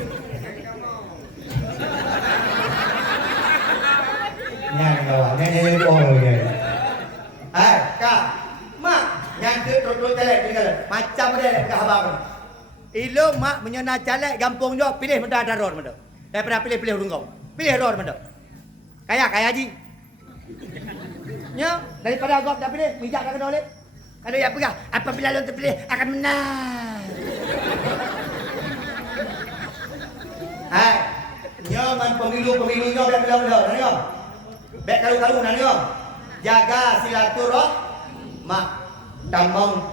Nyanyi kawan, nyanyi bohong dia. Hai, kak, mak, nyanyi terus celek tinggal. Macam dia ke abang. Ilo mak menyena celek gampung jo, pilih benda daror benda. Daripada pilih rungkau. Pilih ror benda. Kaya haji. Nya, daripada agak tak pilih, mijak tak kena oleh. Kalau yang pegang, apabila lo terpilih akan menang. Hai, nyoman pemilu-pemilu nyo biar belau-belau, nanya. Baik kalu-kalu nanya. Jaga silaturahmi. Mak, tambang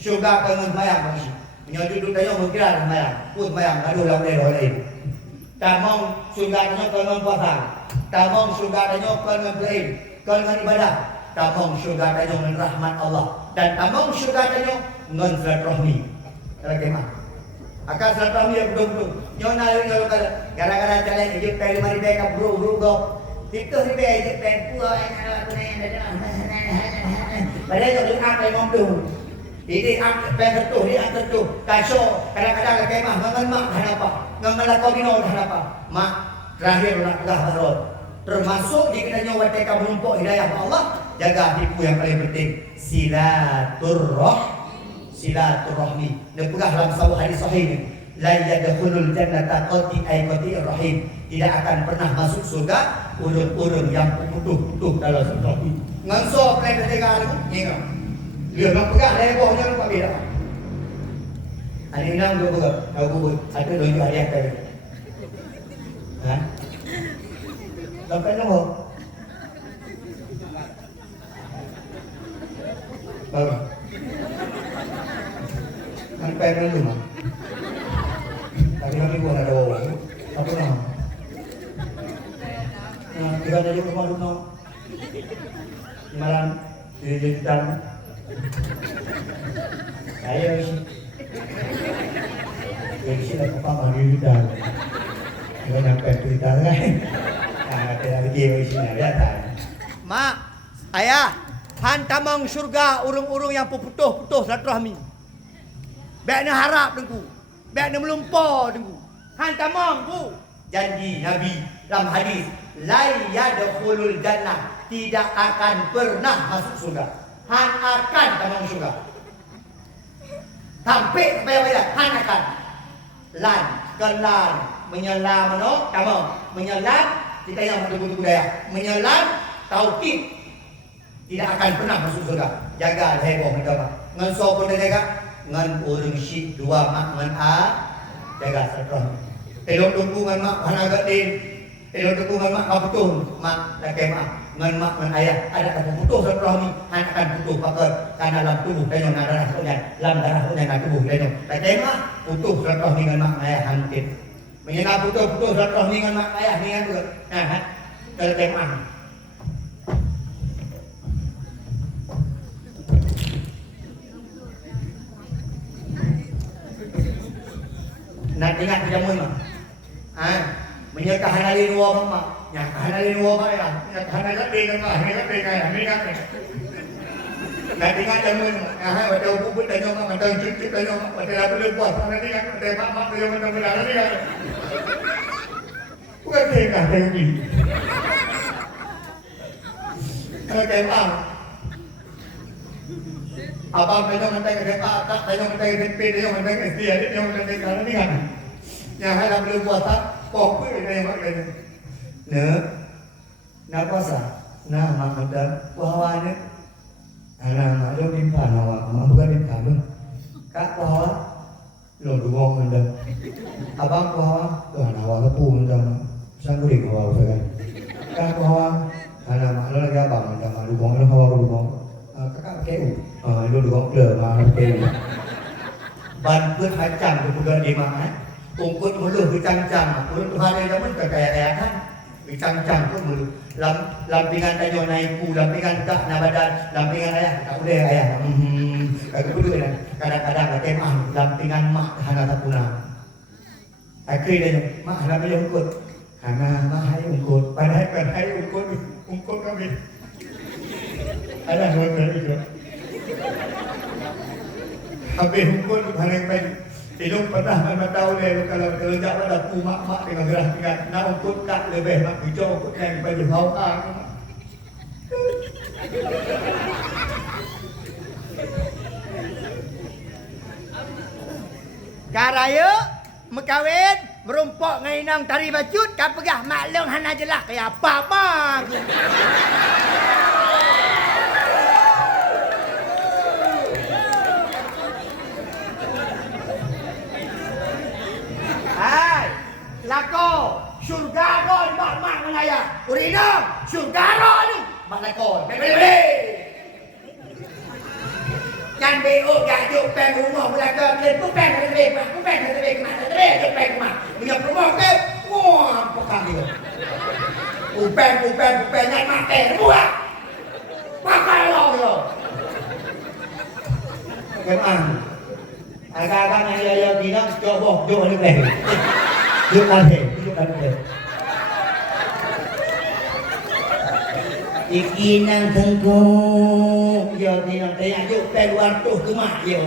syurga kangen bayang bagi. Nyo duduk tanya mungkin bayang. Pun bayang lalu lalu. Tambang syurga tanya kangen puasa. Tambang syurga tanya kangen belain. Kangen ibadah. Tambang syurga tanya dengan rahmat Allah. Dan tambang syurga tanya dengan silaturahmi. Bagaimana? Akan silaturahmi yang betul-betul. Nyo nalui kalau gara-gara jalan hidup dari mari mereka buru-buru go. Itu ni hidup dari pulau yang aku nanya. Padahal itu apa yang mampu. Ini apa tertuh, ini apa tertuh. Kasih kadang-kadang lagi mah ngan mak dah apa, ngan lakau dino dah apa. Mak terakhir nak pegang harot. Termasuk jika nyawa mereka menumpuk hidayah Allah, jaga tipu yang paling penting silaturahmi. Dia pegang dalam sahih hadis sahih ni. La yadkhulul jannata qati ay qati rahim. Tidak akan pernah masuk surga urun-urun yang putus-putus dalam silaturahmi. Nganso plan dengar ni ngam. Dia nak pegang leboh jangan lupa beda. Ani nang dua pegang, tahu ada dojo hadiah tadi. Ha? Sampai nombor. Baru. Sampai dulu mah. Tadi kami buat ada orang. Apa nama? Nah, kita ada di rumah dulu. Malam di jalan. Ayo sih. Jadi sih nak apa mandi di jalan. Kita nyampe di jalan kan. Mak, ayah, hantamang surga urung-urung yang putuh-putuh silaturahmi. Baiknya harap dengku, baiknya melumpur dengku. Hantamang bu, janji Nabi dalam hadis, la yadkhulul jannah, tidak akan pernah masuk surga. Han akan tamang surga. Sampai bayar, han akan. Lan, kelan, menyelam no, kamu menyelam kita yang betul budaya, menyelam tauhid tidak akan pernah masuk surga. Jaga heboh kita Pak. Ngan so pun jaga, ngan urang syik dua mak ngan a jaga silaturahmi. Elok tunggu ngan mak hanaga din. Elok tunggu ngan mak betul mak lakai mak ngan mak ngan ayah ada kata putus silaturahmi akan putus pakar karena dalam tubuh dan darah punya dalam darah punya tubuh dan lakai mak putus silaturahmi ngan mak ayah hampir. Menyenang putus silaturahmi ngan mak ayah ni kan juga. Nah, kalau tema nak ingat jamun mah. Menyerah hanali dua mak. Ya hanali dua mak ya. Ya hanali dengan mah, dengan dengan. Nak ingat jamun. Betul bubut dan nyoma, betul cucuk dan nyoma, betul apa boleh buat. Hanali kan betul mak dia betul betul hanali kan. Bukan tengah ini. Kalau abang penyok mentai ke depan, tak penyok mentai ke depan, penyok mentai ke SD, penyok mentai ke kanan ni kan. Yang hai dalam belum puasa, pokok ini yang makan ni. Nak puasa, nak makan puasa ni. Anak mak dia timpan awak, mak bukan timpan tu. Kak puasa, lo dua anda. Abang puasa, tuan awak lepung anda. Sangguling awak sekarang. Kak puasa, anak mak lo lagi abang anda, mak dua anda awak dua. Kakak keu, lu dua kler mah keu. Ban pun macam tu bukan di mana. Ungkut mulu bicang-cang, urut hari zaman kekayaan kan. Bicang-cang pun mulu. Lampingan tanyo naikku, lampingan kak na badan, lampingan ayah tak boleh ayah. Kagak kudu kan. Kadang-kadang kata mah lampingan mak hana tapuna. Akhirnya mak hana boleh ungkut. Hana mak hai ungkut, padahal ungkut kami. Ada hotel itu. Habis hukum paling baik. Ilmu pernah memang tahu deh kalau kerja pada mak dengan gerah tingkat. Nak hukum tak lebih mak hijau hukum yang baju hawa. Karaya mekawin merumpok ngainang tari bacut kan pegah maklum hana jelah kayak apa bang. Hai, lako surga ro di mak menaya. Urina surga ro ni mak lako. Bebe. Jangan beo gajuk peng rumah belaka kalian pun peng lebih mak, pun peng lebih mak, lebih peng mak. Punya rumah ke? Wah, pekan dia. Upeng nyai mate semua. Pakai lo. Kemana? Agak-agak yang bilang coba jauh ni boleh. Jauh ni. Ikinang tengkuk, ya bilang tanya jauh keluar tuh ke mak ya.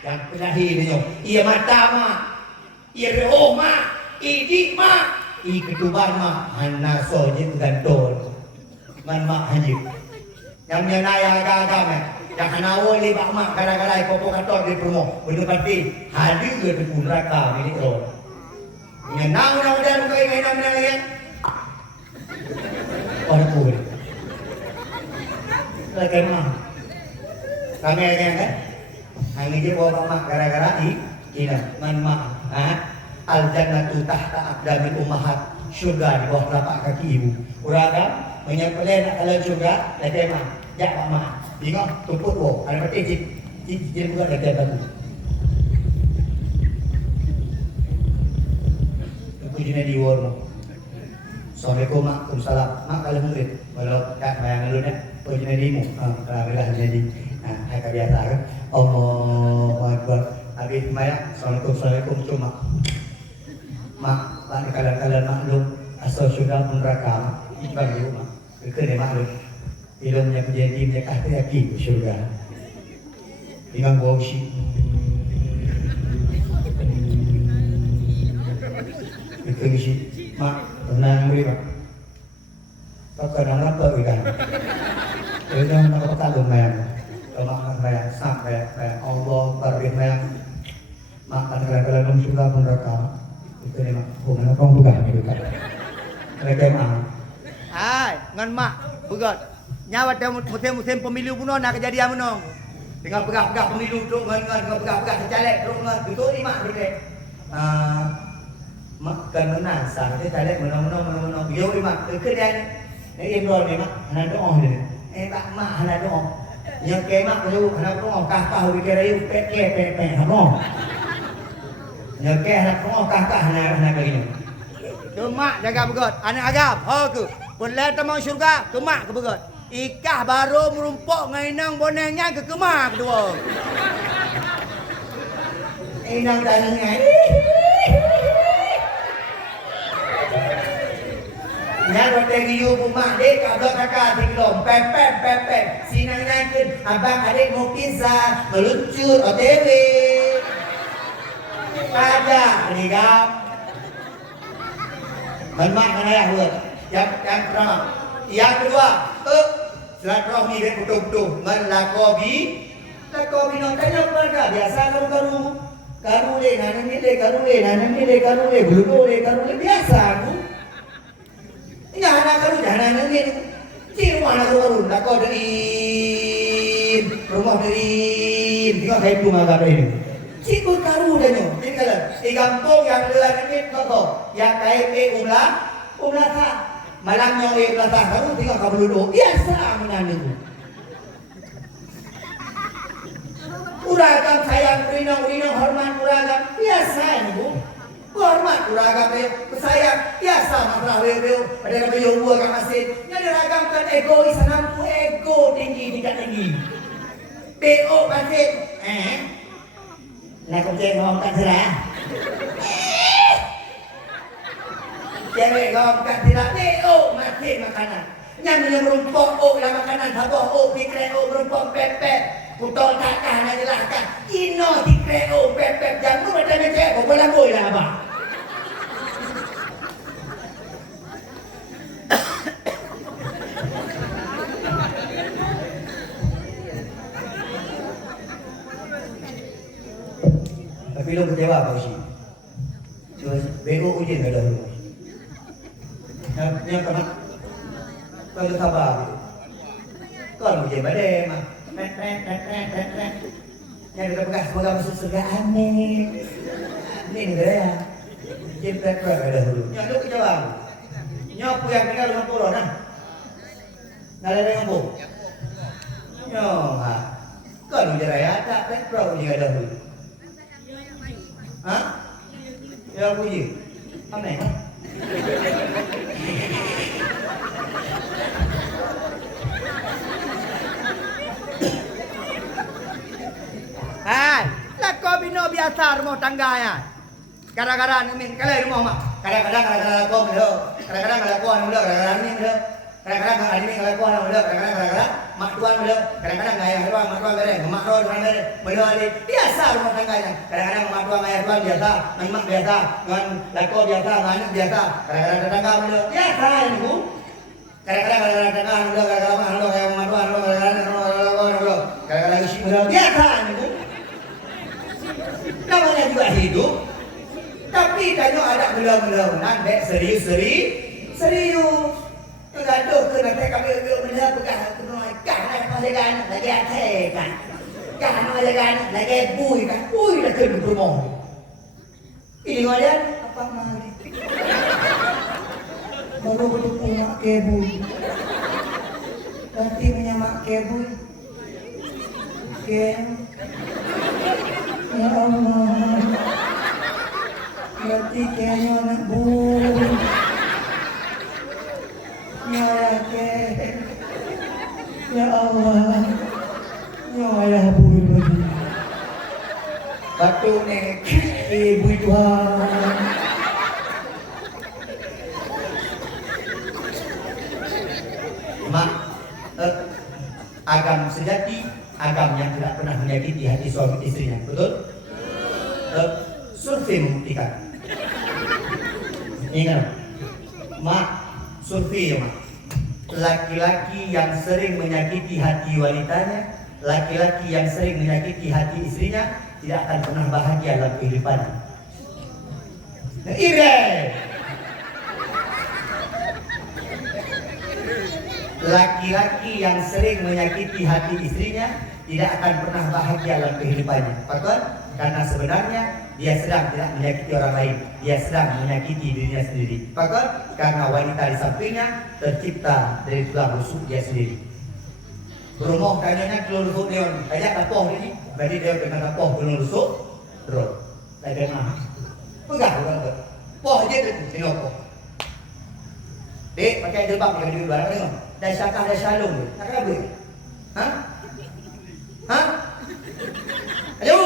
Yang pelahir dia. Ia mata mak, ia roh mak, idik mak, i ketuban mak, hana soje gantol. Man mak hanyut. Yang menyenai agak-agak yang hanawa lebak mak kadang-kadang popo kantor di rumah betul pasti hadir ke tukun neraka milik roh. Menyenang mudah-mudahan muka ingat menang yang orang pun. Lagi mah kami kan hanya je bawa mak gara-gara ini man mak al jannatu tahta aqdamil ummahat, syurga di bawah telapak kaki ibu. Urang menyepeleh nak kalau syurga lagi mah jak mak tengok tumpuk wo ada peti cik juga ada babu. Aku jenis di war. Assalamualaikum mak, waalaikumsalam. Mak kalau murid, kalau tak bayang dulu dah, aku jenis dimu. Alhamdulillah jadi. Hai biasa kan. Allahu Akbar. Habis mayat. Assalamualaikum cuma. Mak, kalian maklum asal syurga pun neraka. Iqbal dulu mak. Kena maklum. Ilmunya menjadi menyekah teriyaki ke syurga. Dengan bau syik. Itu syik. Mak, tenang boleh mak. Kau kena apa ikan? Itu nak apa tak lumayan. Kau makan bayang, sak bayang. Allah beri bayang. Makan kalian syurga pun neraka. Itu ni mak. macam ah. Hai, ngan mak begat. Nyawa dia musim pemilu pun nak kejadian menong. Dengan pegah-pegah pemilu tu dengan pegah-pegah caleg tu dengan betul ni mak dia. Mak kan menang sah dia caleg menang. Yo mak ke dia ni imron ni mak anak doa dia. Tak mak anak doa. Yang kemak tu anak doa kah bikin ayu pe hamo. Yang ke anak doa kah anak begini. Kemak jaga begot anak agam ho ke. Pulai tamang syurga kemak ke begot. Ikah baru merumpok ngainang bonengnya ke kemak kedua. Inang tanangnya. Nya rote riu bumak dek abang kakak tiklom pep sinang nyakin abang adik mau pizza meluncur OTW. Ada menigam. Memak mana ya buat? Yang pertama. Yang kedua, silaturahmi dan betul-betul melakobi non tanya keluarga biasa karu le nanam le bulu le biasa aku. Ini anak karu jangan ni. Ciri mana karu lako dari rumah dari tengok saya pun agak ini. Cikgu karu dah nyo. Ini kalau di kampung yang luar ni kau yang KMP umlah tak. Malangnya ulah tak karu tengok kau beluduk biasa menandu. Uragam sayang rino hormat uragam biasa ni. Hormat uragam sayang biasa masalah beliau ada beliau buat kat masjid. Yang diragamkan egois nampu ego tingkat tinggi. PO masjid. Nak kerja ngomong kat serah. Cewek ngomong kat serah. PO masjid makanan. Yang merumpok lah makanan habok pikir merumpok pepet. Putol takah nak jelaskan. Ino dikreo pepet jamu macam ni cek. Kau berlaku lah abang. Tapi lo kecewa kau sih. Cuma bego ujian dah dulu. Yang kena kau sabar. Kau ujian badai mah. Yang ada bekas semoga masuk surga amin. Ini negara ya. Cinta kau dah dulu. Yang tu kecewa. Nyopu yang tinggal dengan pulau nah. Nala dengan bu. Nyoha. Kau ujian raya tak petrol ujian dahulu. Hah? Ya puji. Amin. Hai, lah kau bina biasa rumah tangga ya. Kadang-kadang ni kalau rumah mak. Kadang-kadang kau mula. Kadang-kadang kau mula. Kadang-kadang ni mula. Kadang-kadang hari ni kau mula. Kadang-kadang mak tuan mula. Kadang-kadang ayah tuan mak tuan bereh. Mak tuan bereh. Mula ni biasa rumah tangganya. Kadang-kadang mak tuan ayah tuan biasa, mak biasa, dengan lako biasa, anak biasa. Kadang-kadang tetangga mula. Biasa ini bu. Kadang-kadang tetangga mula. Kadang-kadang mak mula. Kadang-kadang isi mula. Biasa ini bu. Namanya juga hidup. Tapi kalau ada mula-mula baik serius. Gaduh ke nanti kami mula pegang kan kan lagi atekan. Kan lagi bui dah kena rumah. Ini ada apa mari? Baru bertemu mak kebui. Nanti punya mak kebui. Ya Allah. Berarti kayaknya anak bui. Ya Allah. Ya ayah bui bagi. Batu nek ibu Tuhan. Mak, agam sejati, agam yang tidak pernah menyakiti hati suami istrinya, betul? Survei membuktikan. Ingat, mak, survei ya mak. Laki-laki yang sering menyakiti hati wanitanya, laki-laki yang sering menyakiti hati istrinya tidak akan pernah bahagia dalam kehidupan. Ire. Laki-laki yang sering menyakiti hati istrinya tidak akan pernah bahagia dalam kehidupannya. Betul? Karena sebenarnya dia sedang tidak menyakiti orang lain, dia sedang menyakiti dirinya sendiri. Betul? Karena wanita di sampingnya tercipta dari tulang rusuk dia sendiri. Rumah kayaknya tulang rusuk dia, kayak tapoh ini, berarti dia kena tapoh tulang rusuk, terus, saya mah, enggak, poh aja tu, sinopoh. Dek, pakai jilbab yang di luar, tengok. Dah syakah, dah syalung tu. Tak kena boleh? Ha? Ha? Ayo!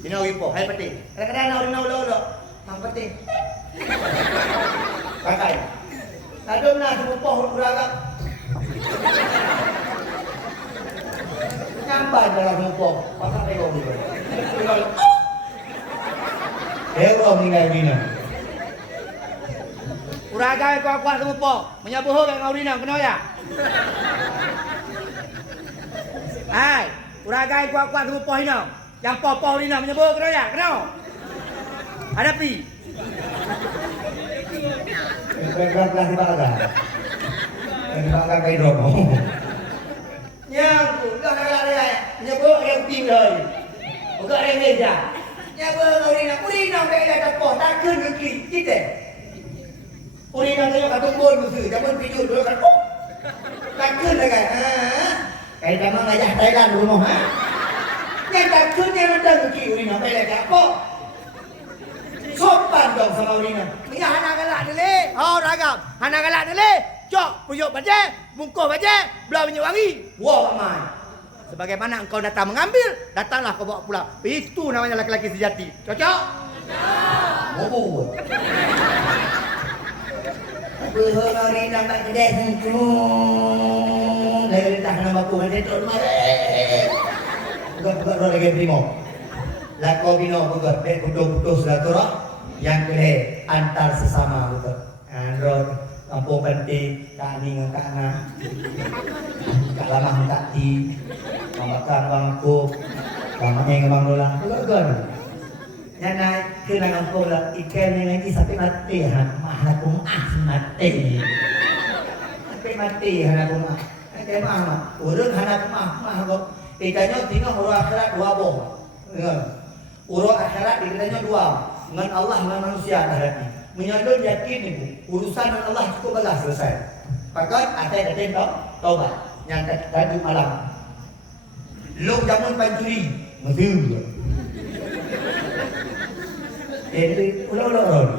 Dinaw ipo, hai pati. Kadang-kadang nak dinaw ulo-ulo. Ang pati. Pakai. Tadom na, sumupoh, uragak. Nyampan dalam sumupoh. Pakai tengok dulu. Tengok. Euro meninggal dina. Uragai kuat-kuat sumupoh. Menyabuh kat ngau dina, kena ya? Hai, uragai kuat-kuat sumupoh dina. Yang popoh dina menyabuh kena ya? Kena? Hadapi. Belah di baga. Di baga kai romo. Yang dah nak dia. Menyabuh yang tinggal. Buka yang meja. Nyabuh ngau dina. Urina bela tapoh tak keun ke kita. Urina tengok kat tumbun musuh, jangan pijut dulu kan. Takut dah kan. Kayak zaman ngajak Thailand rumah ha. Yang takutnya mentang ki urina bela apa? Sopan dong sama urina. Punya anak galak dulu. Oh ragam. Anak galak dulu. Jok, puyuk baca, bungkuh baca, belah minyak wangi. Wah aman. Sebagaimana engkau datang mengambil, datanglah kau bawa pulang. Itu namanya laki-laki sejati. Cocok? Cocok. Oh. Berhorang hari nampak kedai sengkung. Dari tak kena baku nanti tu rumah. Bukan orang lagi primo. Lakau bino bukan. Dek putus-putus silaturah. Yang kedai antar sesama bukan. Android kampung penting. Kak ni dengan kak na. Kak lama dengan kak ti. Makan bang aku. Lama yang bang dolang. Bukan. Yang naik ke dalam pola ikan yang lagi sampai mati mahal aku mati sampai mati aku mah ikan mah urut anak mah kok ikannya tinggal urut akhirat dua boh urut akhirat dikiranya dua dengan Allah dengan manusia akhiratnya menyadar yakin itu urusan dengan Allah cukup belas selesai pakai ada taubat yang tadi malam lu jamun pancuri mesti ulo-ulo.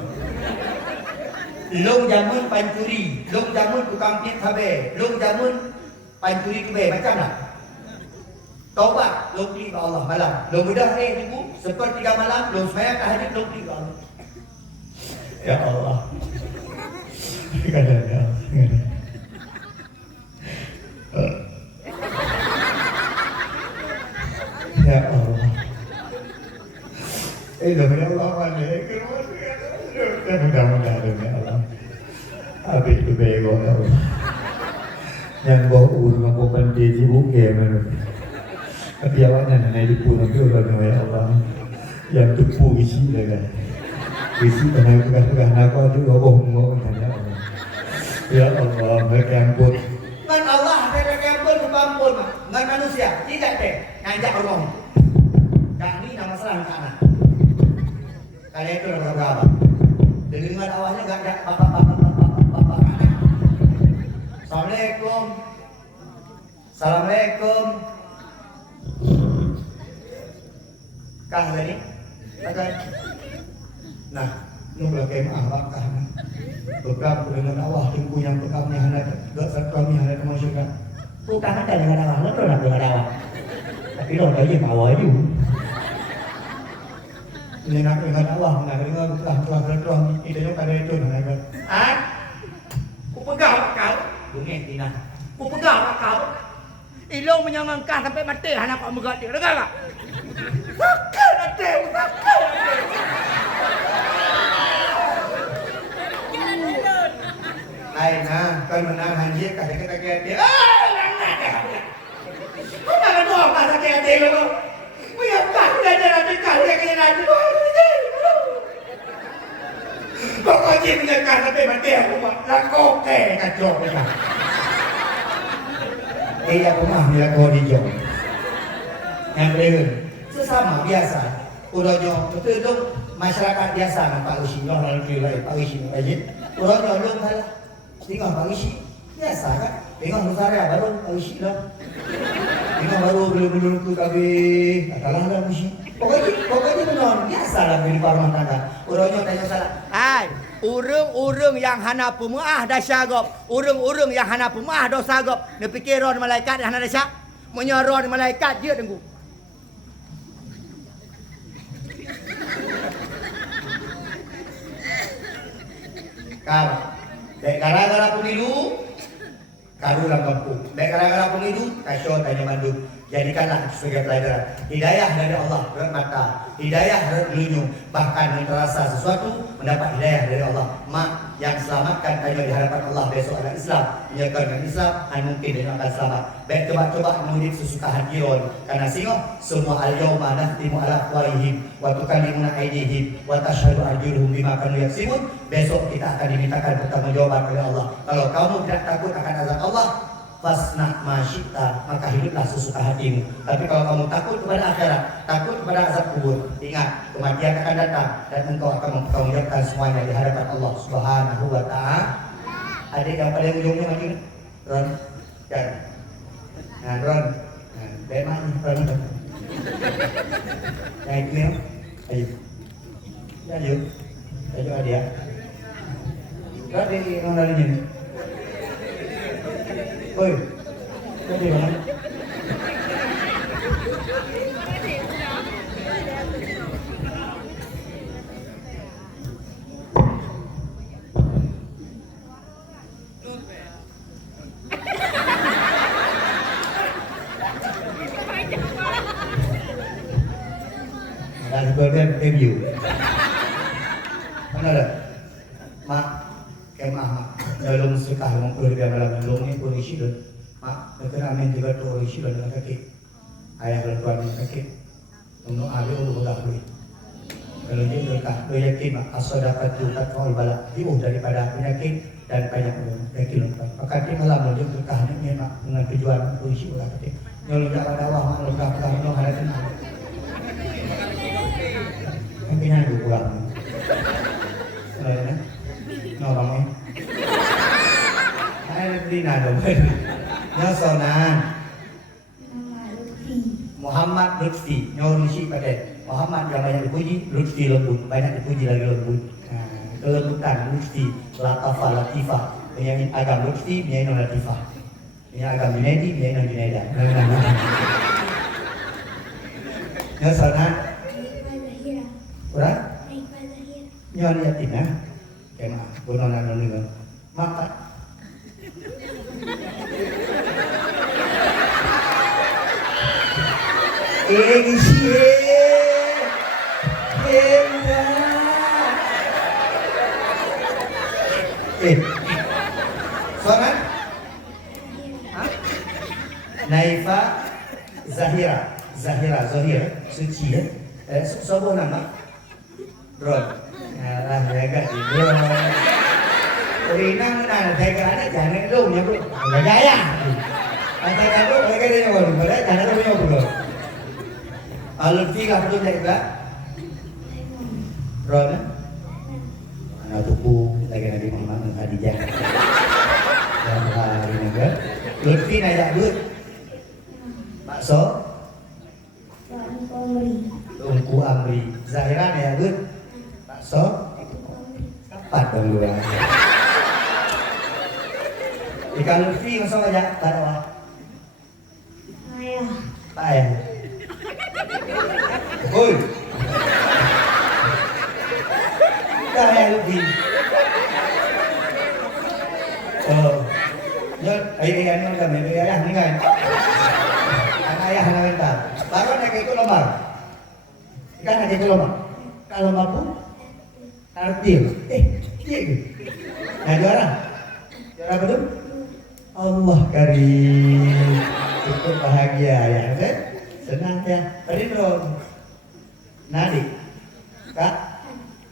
Long jamun pancuri, long jamun tukang pit habe, long jamun pancuri kube macam mana? Taubat, long pergi ke Allah malam. Long mudah ibu, sepertiga malam, long semayang tahajud, long pergi ke Allah. Ya Allah. Kadang-kadang. Ya Allah. Demi Allah mana mudah-mudahan demi Allah habis itu bego ya Allah yang bawa urut aku pandai jibu ke mana tapi awaknya nanti dipulang tu orang ya Allah yang tepu isi dah isi pegang aku tu bohong ya Allah ya Allah mereka ampun kan Allah mereka ampun ampun dengan manusia tidak teh ngajak Allah kami nama serang sana. Kalian itu orang berapa? Dengan awalnya gak ada bapak anak. Assalamualaikum. Assalamualaikum. Kah tadi? Kah? Nah, lu belakang awak kah? Bekam dengan awak tunggu yang bekamnya anak, gak serkami anak masyarakat. Bukan ada dengan awak, lu nak dengan awak. Tapi lo lagi bawa itu. Ini nak dengan Allah, nak dengan telah itu yang pada itu nak. Ah, ku pegang kau, bunyi Tina. Ku pegang kau. Ilo menyangangkan sampai mati anak kau megat dia, dengar tak? Sakit hati, sakit. Aina, kau menang hanji kata-kata dia. Kau nak doa kata-kata dia lo. Biar tak ada nanti kali yang nanti. Pokoknya menyekar sampai mati aku mak. Lakok kacau kan. Aku mah bila kau dijong. Yang berikut sesama biasa. Urangnya betul tu masyarakat biasa dengan Pak Usi. Orang lalu kira Pak Usi aja. Urangnya belum kalah. Tengok Pak Usi biasa kan. Tengok Nusara baru Pak Usi lah. Tengok baru belum tu kami kalah lah Usi. Pokoknya benar biasa lah di rumah tangga. Urangnya tanya salah. Hai, urung-urung yang hana pumuah dah syagop. Urung-urung yang hana pumuah dah sagop. Dia fikir ron malaikat hana dah syak. Menyoron malaikat dia tunggu. Kau, baik gara-gara pemilu, karulah kampung. Baik gara-gara pemilu, kasih tanya mandu. Jadikanlah sebagai pelajaran. Hidayah dari Allah, berat mata. Hidayah dari dunia. Bahkan yang terasa sesuatu, mendapat hidayah dari Allah. Mak yang selamatkan tanya di hadapan Allah besok ada Islam. Menjaga Islam, mungkin dia akan selamat. Baik coba-coba mengudik sesuka hati ron. Karena singok, semua al-yawma nahtimu ala afwahihim. Wa tukallimuna aydihim. Wa tashhadu arjuluhum bima kanu yaksibun. Besok kita akan dimintakan pertanggungjawaban oleh Allah. Kalau kamu tidak takut akan azab Allah, fasna masyita, maka hiduplah sesuka hatimu. Tapi kalau kamu takut kepada akhirat, takut kepada azab kubur, ingat kematian akan datang dan engkau akan mempertanggungjawabkan semuanya di hadapan Allah Subhanahu wa taala. Adik yang paling ujungnya maju, Ron, jangan. Nah, Ron, bema ni, Ron. Yang itu ni, ayo, ayo, ayo adik. Ron di mana ni? Oi, kau di mana? Dah sebagai review. Mana dah? Mak, kemah mak. Dalam suka orang keluarga malam belum ni polisi tu, mak terkena main juga tu polisi dalam kaki, ayah bertuan dalam kaki, untuk ada orang bergaul. Kalau dia berkah, dia yakin mak asal dapat tukat kau balak jauh daripada penyakit dan banyak orang yakin lepas. Maka dia malam dia berkah ni mak dengan tujuan polisi dalam kaki. Kalau jalan dakwah mak lengkap mak ada tenang. Mungkin ada kurang. Kalau ni, orang ni. Dina dong. Nyosonan Muhammad Lutfi. Nyorusi pada Muhammad yang banyak dipuji, Lutfi lembut, banyak dipuji lagi lembut. Kelembutan Lutfi, Latafah, Latifah. Penyanyi agam Lutfi, penyanyi non Latifah. Penyanyi agam Junaidi, penyanyi non Junaida. Nyosonan Ura? Nyon yatim ya. Kena bononan nonton. Maka isi Sonan Naifa Zahira suci ya. Sobo nama Ron. Lah jaga itu. Rinang na jaga ada jangan lu nya bro. Enggak jaya. Jaga lu jaga dia bro. Boleh jangan lu nya bro. Alutfi ka betul tak? Ron. Anak tuku lagi Nabi Muhammad dan Khadijah. Dan hari naga. Lutfi naik duit. Bakso. Tungku Amri. Zahira naik duit. Bakso. Kapat dong gua. Ikan Lutfi masuk aja taruh. Ayah. Ayah. Oi. Dah ayah Lutfi. Oh. Ya, ayah ni kan, ayah ni kan. Anak ayah nak minta. Baru nak ikut lomba. Ikan nak ikut lomba. Kalau mampu, arti. Iya. Nah juara. Juara betul? Allah karim. Cukup bahagia ya, kan? Senang ya. Tadi dong. Nadik. Kak,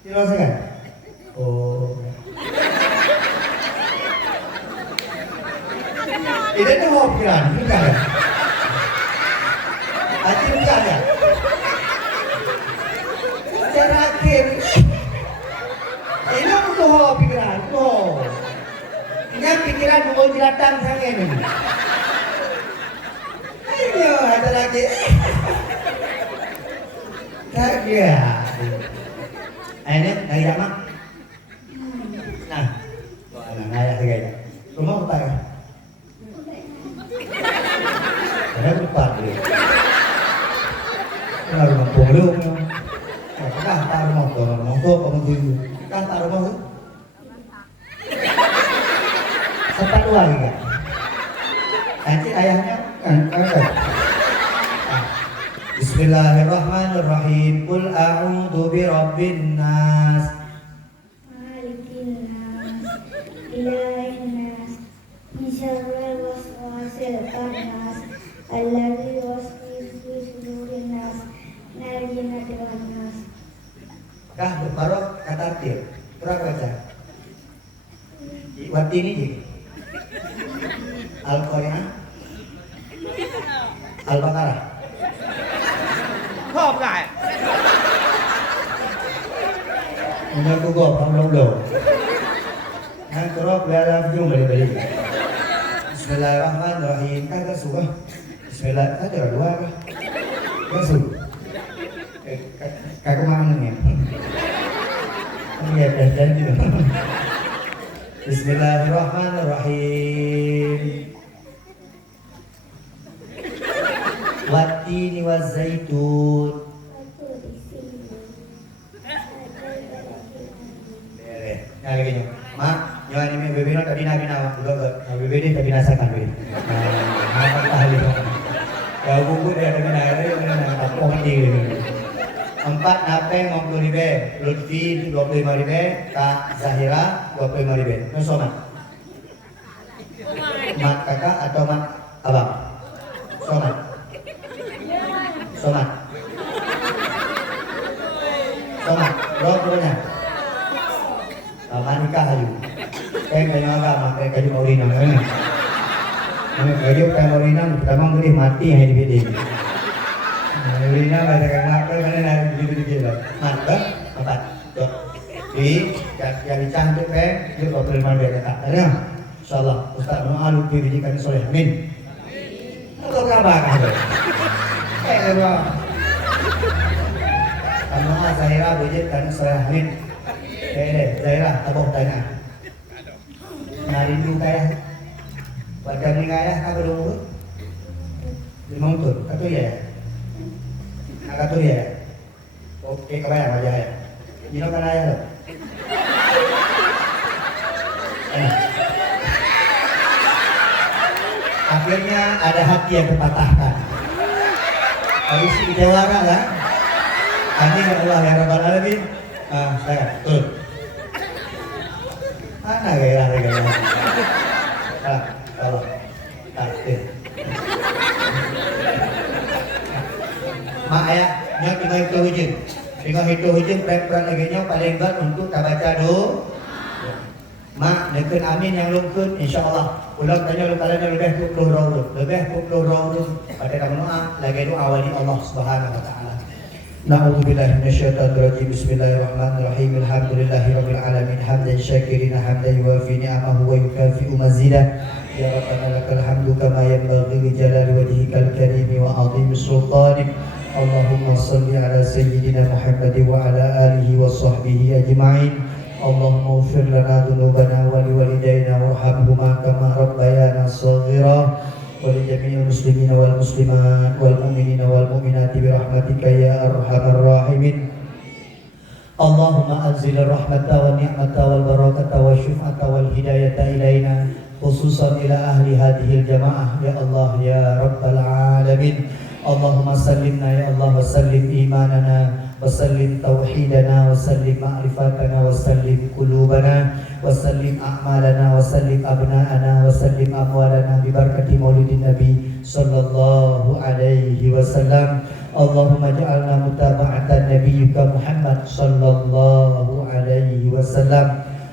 kilo segan. Oh. Ini tuh mau pikiran, bukan ya? Aji bukan ya? Cara akhir. Ini aku tuh pikiran, tuh. Ini pikiran mau dilatang sang ini. Ayo, ada lagi. Tak dia. Ini kayak mak. Nah, ayah kayak. Rumah apa ya? Ada empat dia. Kalau rumah polong, apakah tak rumah tu, pembantu, kan tak rumah tu? Sempat dua juga. Nanti ayahnya kan. Bismillahirrahmanirrahim. Qul a'udzu birabbin nas. Malikin nas. Ilahin nas. Min syarril waswasil khannas. Alladzi yuwaswisu fi sudurin nas. Minal jinnati wan nas. Kah berparok kata tir. Terus baca. Waktu ini je. Al-Qur'an. Al-Baqarah. Khop lại. Nó có gồm không lâu đầu. Hang terus belajar jum beli. Bismillahirrahmanirrahim. Kata suka. Bismillah. Kata dua apa? Kata kagak mana ni? Ini ada janji. Bismillahirrahmanirrahim. Wattini wazzaitun. Nah, begini. Mak, yang ini bebe nak tadi nabi nama, udah bebe ni tadi nasakan bebe. Apa tahli? Kalau buku dia tadi nabi, mana apa mati bebe. 4 Napeng 50.000, Lutfi 25.000, Kak Zahira 25.000. Ini somat. Mak kakak atau mak abang? Somat. Somat. Somat. Berapa punya? Manikah hayu. Kayak agama, kayak kayu maurina. Kayu kayak maurina, pertama ngeri mati yang di biding. Maurina baca kakak, mana nak biding lah. Mantap, 4. Di, yang dicantik kayak, dia 25 dia kata. Tanya, InsyaAllah, Ustaz doa lupa didikan soleh. Amin. Untuk apa kan? Doa. Doa Zahira didikan soleh. Amin. Zahira, tabok tanya. Narindu kaya. Baca ni kaya, apa dulu? 5 untuk, kata ya. Nak kata ya. Okey, kebayang aja ya. Jino kan ayah tu. Akhirnya ada hati yang terpatahkan. Habis kita warak lah. Amin ya Allah ya Rabbal Alamin. Saya turun. Mana gaya gaya? Kalau takdir. Mak ayah, nyak tinggal itu hujung. Tinggal itu hujung peran lagi nyak paling berat untuk baca doa. Mak nekun amin yang lungkun insyaallah. Ulang tanya lu kalanya lebih 20 raudun. Lebih 20 raudun pada kamu doa lagi doa wali Allah Subhanahu wa taala. Na'udzubillahi minasyaitonir rajim. Bismillahirrahmanirrahim. Alhamdulillahirabbil alamin. Hamdan syakirin hamdan yuwafi ni'amahu wa yukafi'u mazidah. Ya Rabbana lakal hamdu kama yanbaghi li jalali wajhikal karim wa 'azimi sultanik. Allahumma shalli ala sayyidina Muhammad wa ala alihi wa sahbihi ajma'in. Allahumma ighfir lana dhunubana wa liwalidayna warhamhuma kama rabbayana shaghira. ولجميع المسلمين والمسلمات والمؤمنين والمؤمنات برحمتك يا أرحم الراحمين. اللهم أنزل الرحمة والنعمة والبركة والشفعة والهداية إلينا خصوصا إلى أهل هذه الجماعة يا الله يا رب العالمين. اللهم سلمنا يا الله وسلم إيماننا وسلم توحيدنا وسلم معرفتنا وسلم قلوبنا وسلم أعمالنا وسلم أبناءنا وسلم أموالنا ببركة مولد النبي صلى الله عليه وسلم. اللهم اجعلنا متابعة نبيك محمد صلى الله عليه وسلم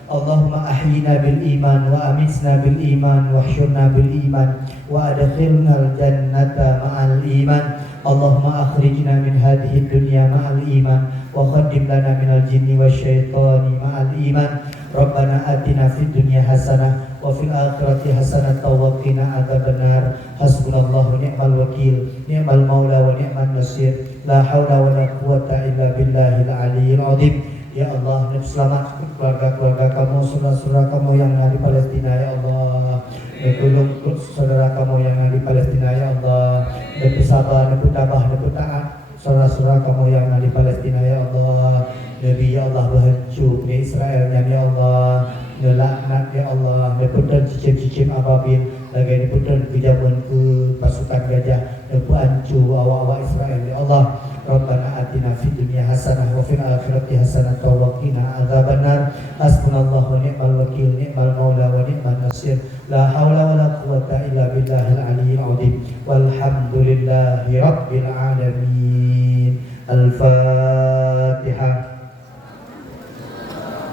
اللهم أحينا بالإيمان وأمتنا بالإيمان واحشرنا بالإيمان وأدخلنا الجنة مع الإيمان اللهم أخرجنا من هذه الدنيا مع الإيمان وخدم لنا من الجن والشيطان مع الإيمان ربنا آتنا في الدنيا حسنة وفي الآخرة حسنة وقنا عذاب النار حسبنا الله ونعم الوكيل نعم المولى ونعم النصير لا حول ولا قوة إلا بالله العلي العظيم. Ya Allah, selamat keluarga-keluarga kamu, saudara-saudara kamu yang ada di Palestina, ya Allah. Tolong saudara kamu yang ada di Palestina, ya Allah. Lebih sabar, lebih tabah, lebih taat. Saudara-saudara kamu yang ada di Palestina, ya Allah. Lebih ya Allah berhancur di Israelnya, ya Allah. Nelaknat ya Allah, leputan cicim-cicim ababil, lagi leputan kejaman ke pasukan gajah, lepu hancur awak-awak Israel, ya Allah. Rabbana atina fid dunya hasanah wa fil akhirati hasanah wa qina adzabannar. Hasbunallahu wa ni'mal wakil, ni'mal maula wa ni'man nasir. La haula wa la quwwata illa billahil aliyyil azim. Walhamdulillahi rabbil alamin. Al-Fatihah.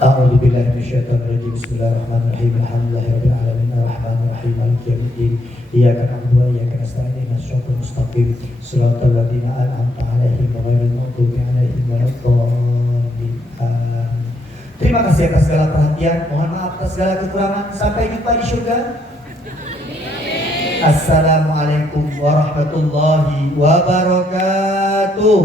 A'udzu billahi minasyaitonir rajim. Bismillahirrahmanirrahim. Alhamdulillahirabbil alamin. Arrahmanir rahim. Maliki yaumiddin. Iyyaka na'budu wa iyyaka nasta'in. Ihdinas siratal mustaqim. Shiratal ladzina an'amta 'alaihim ghairil maghdubi 'alaihim waladdallin. Terima kasih atas segala perhatian. Mohon maaf atas segala kekurangan. Sampai jumpa di surga. Assalamualaikum warahmatullahi wabarakatuh.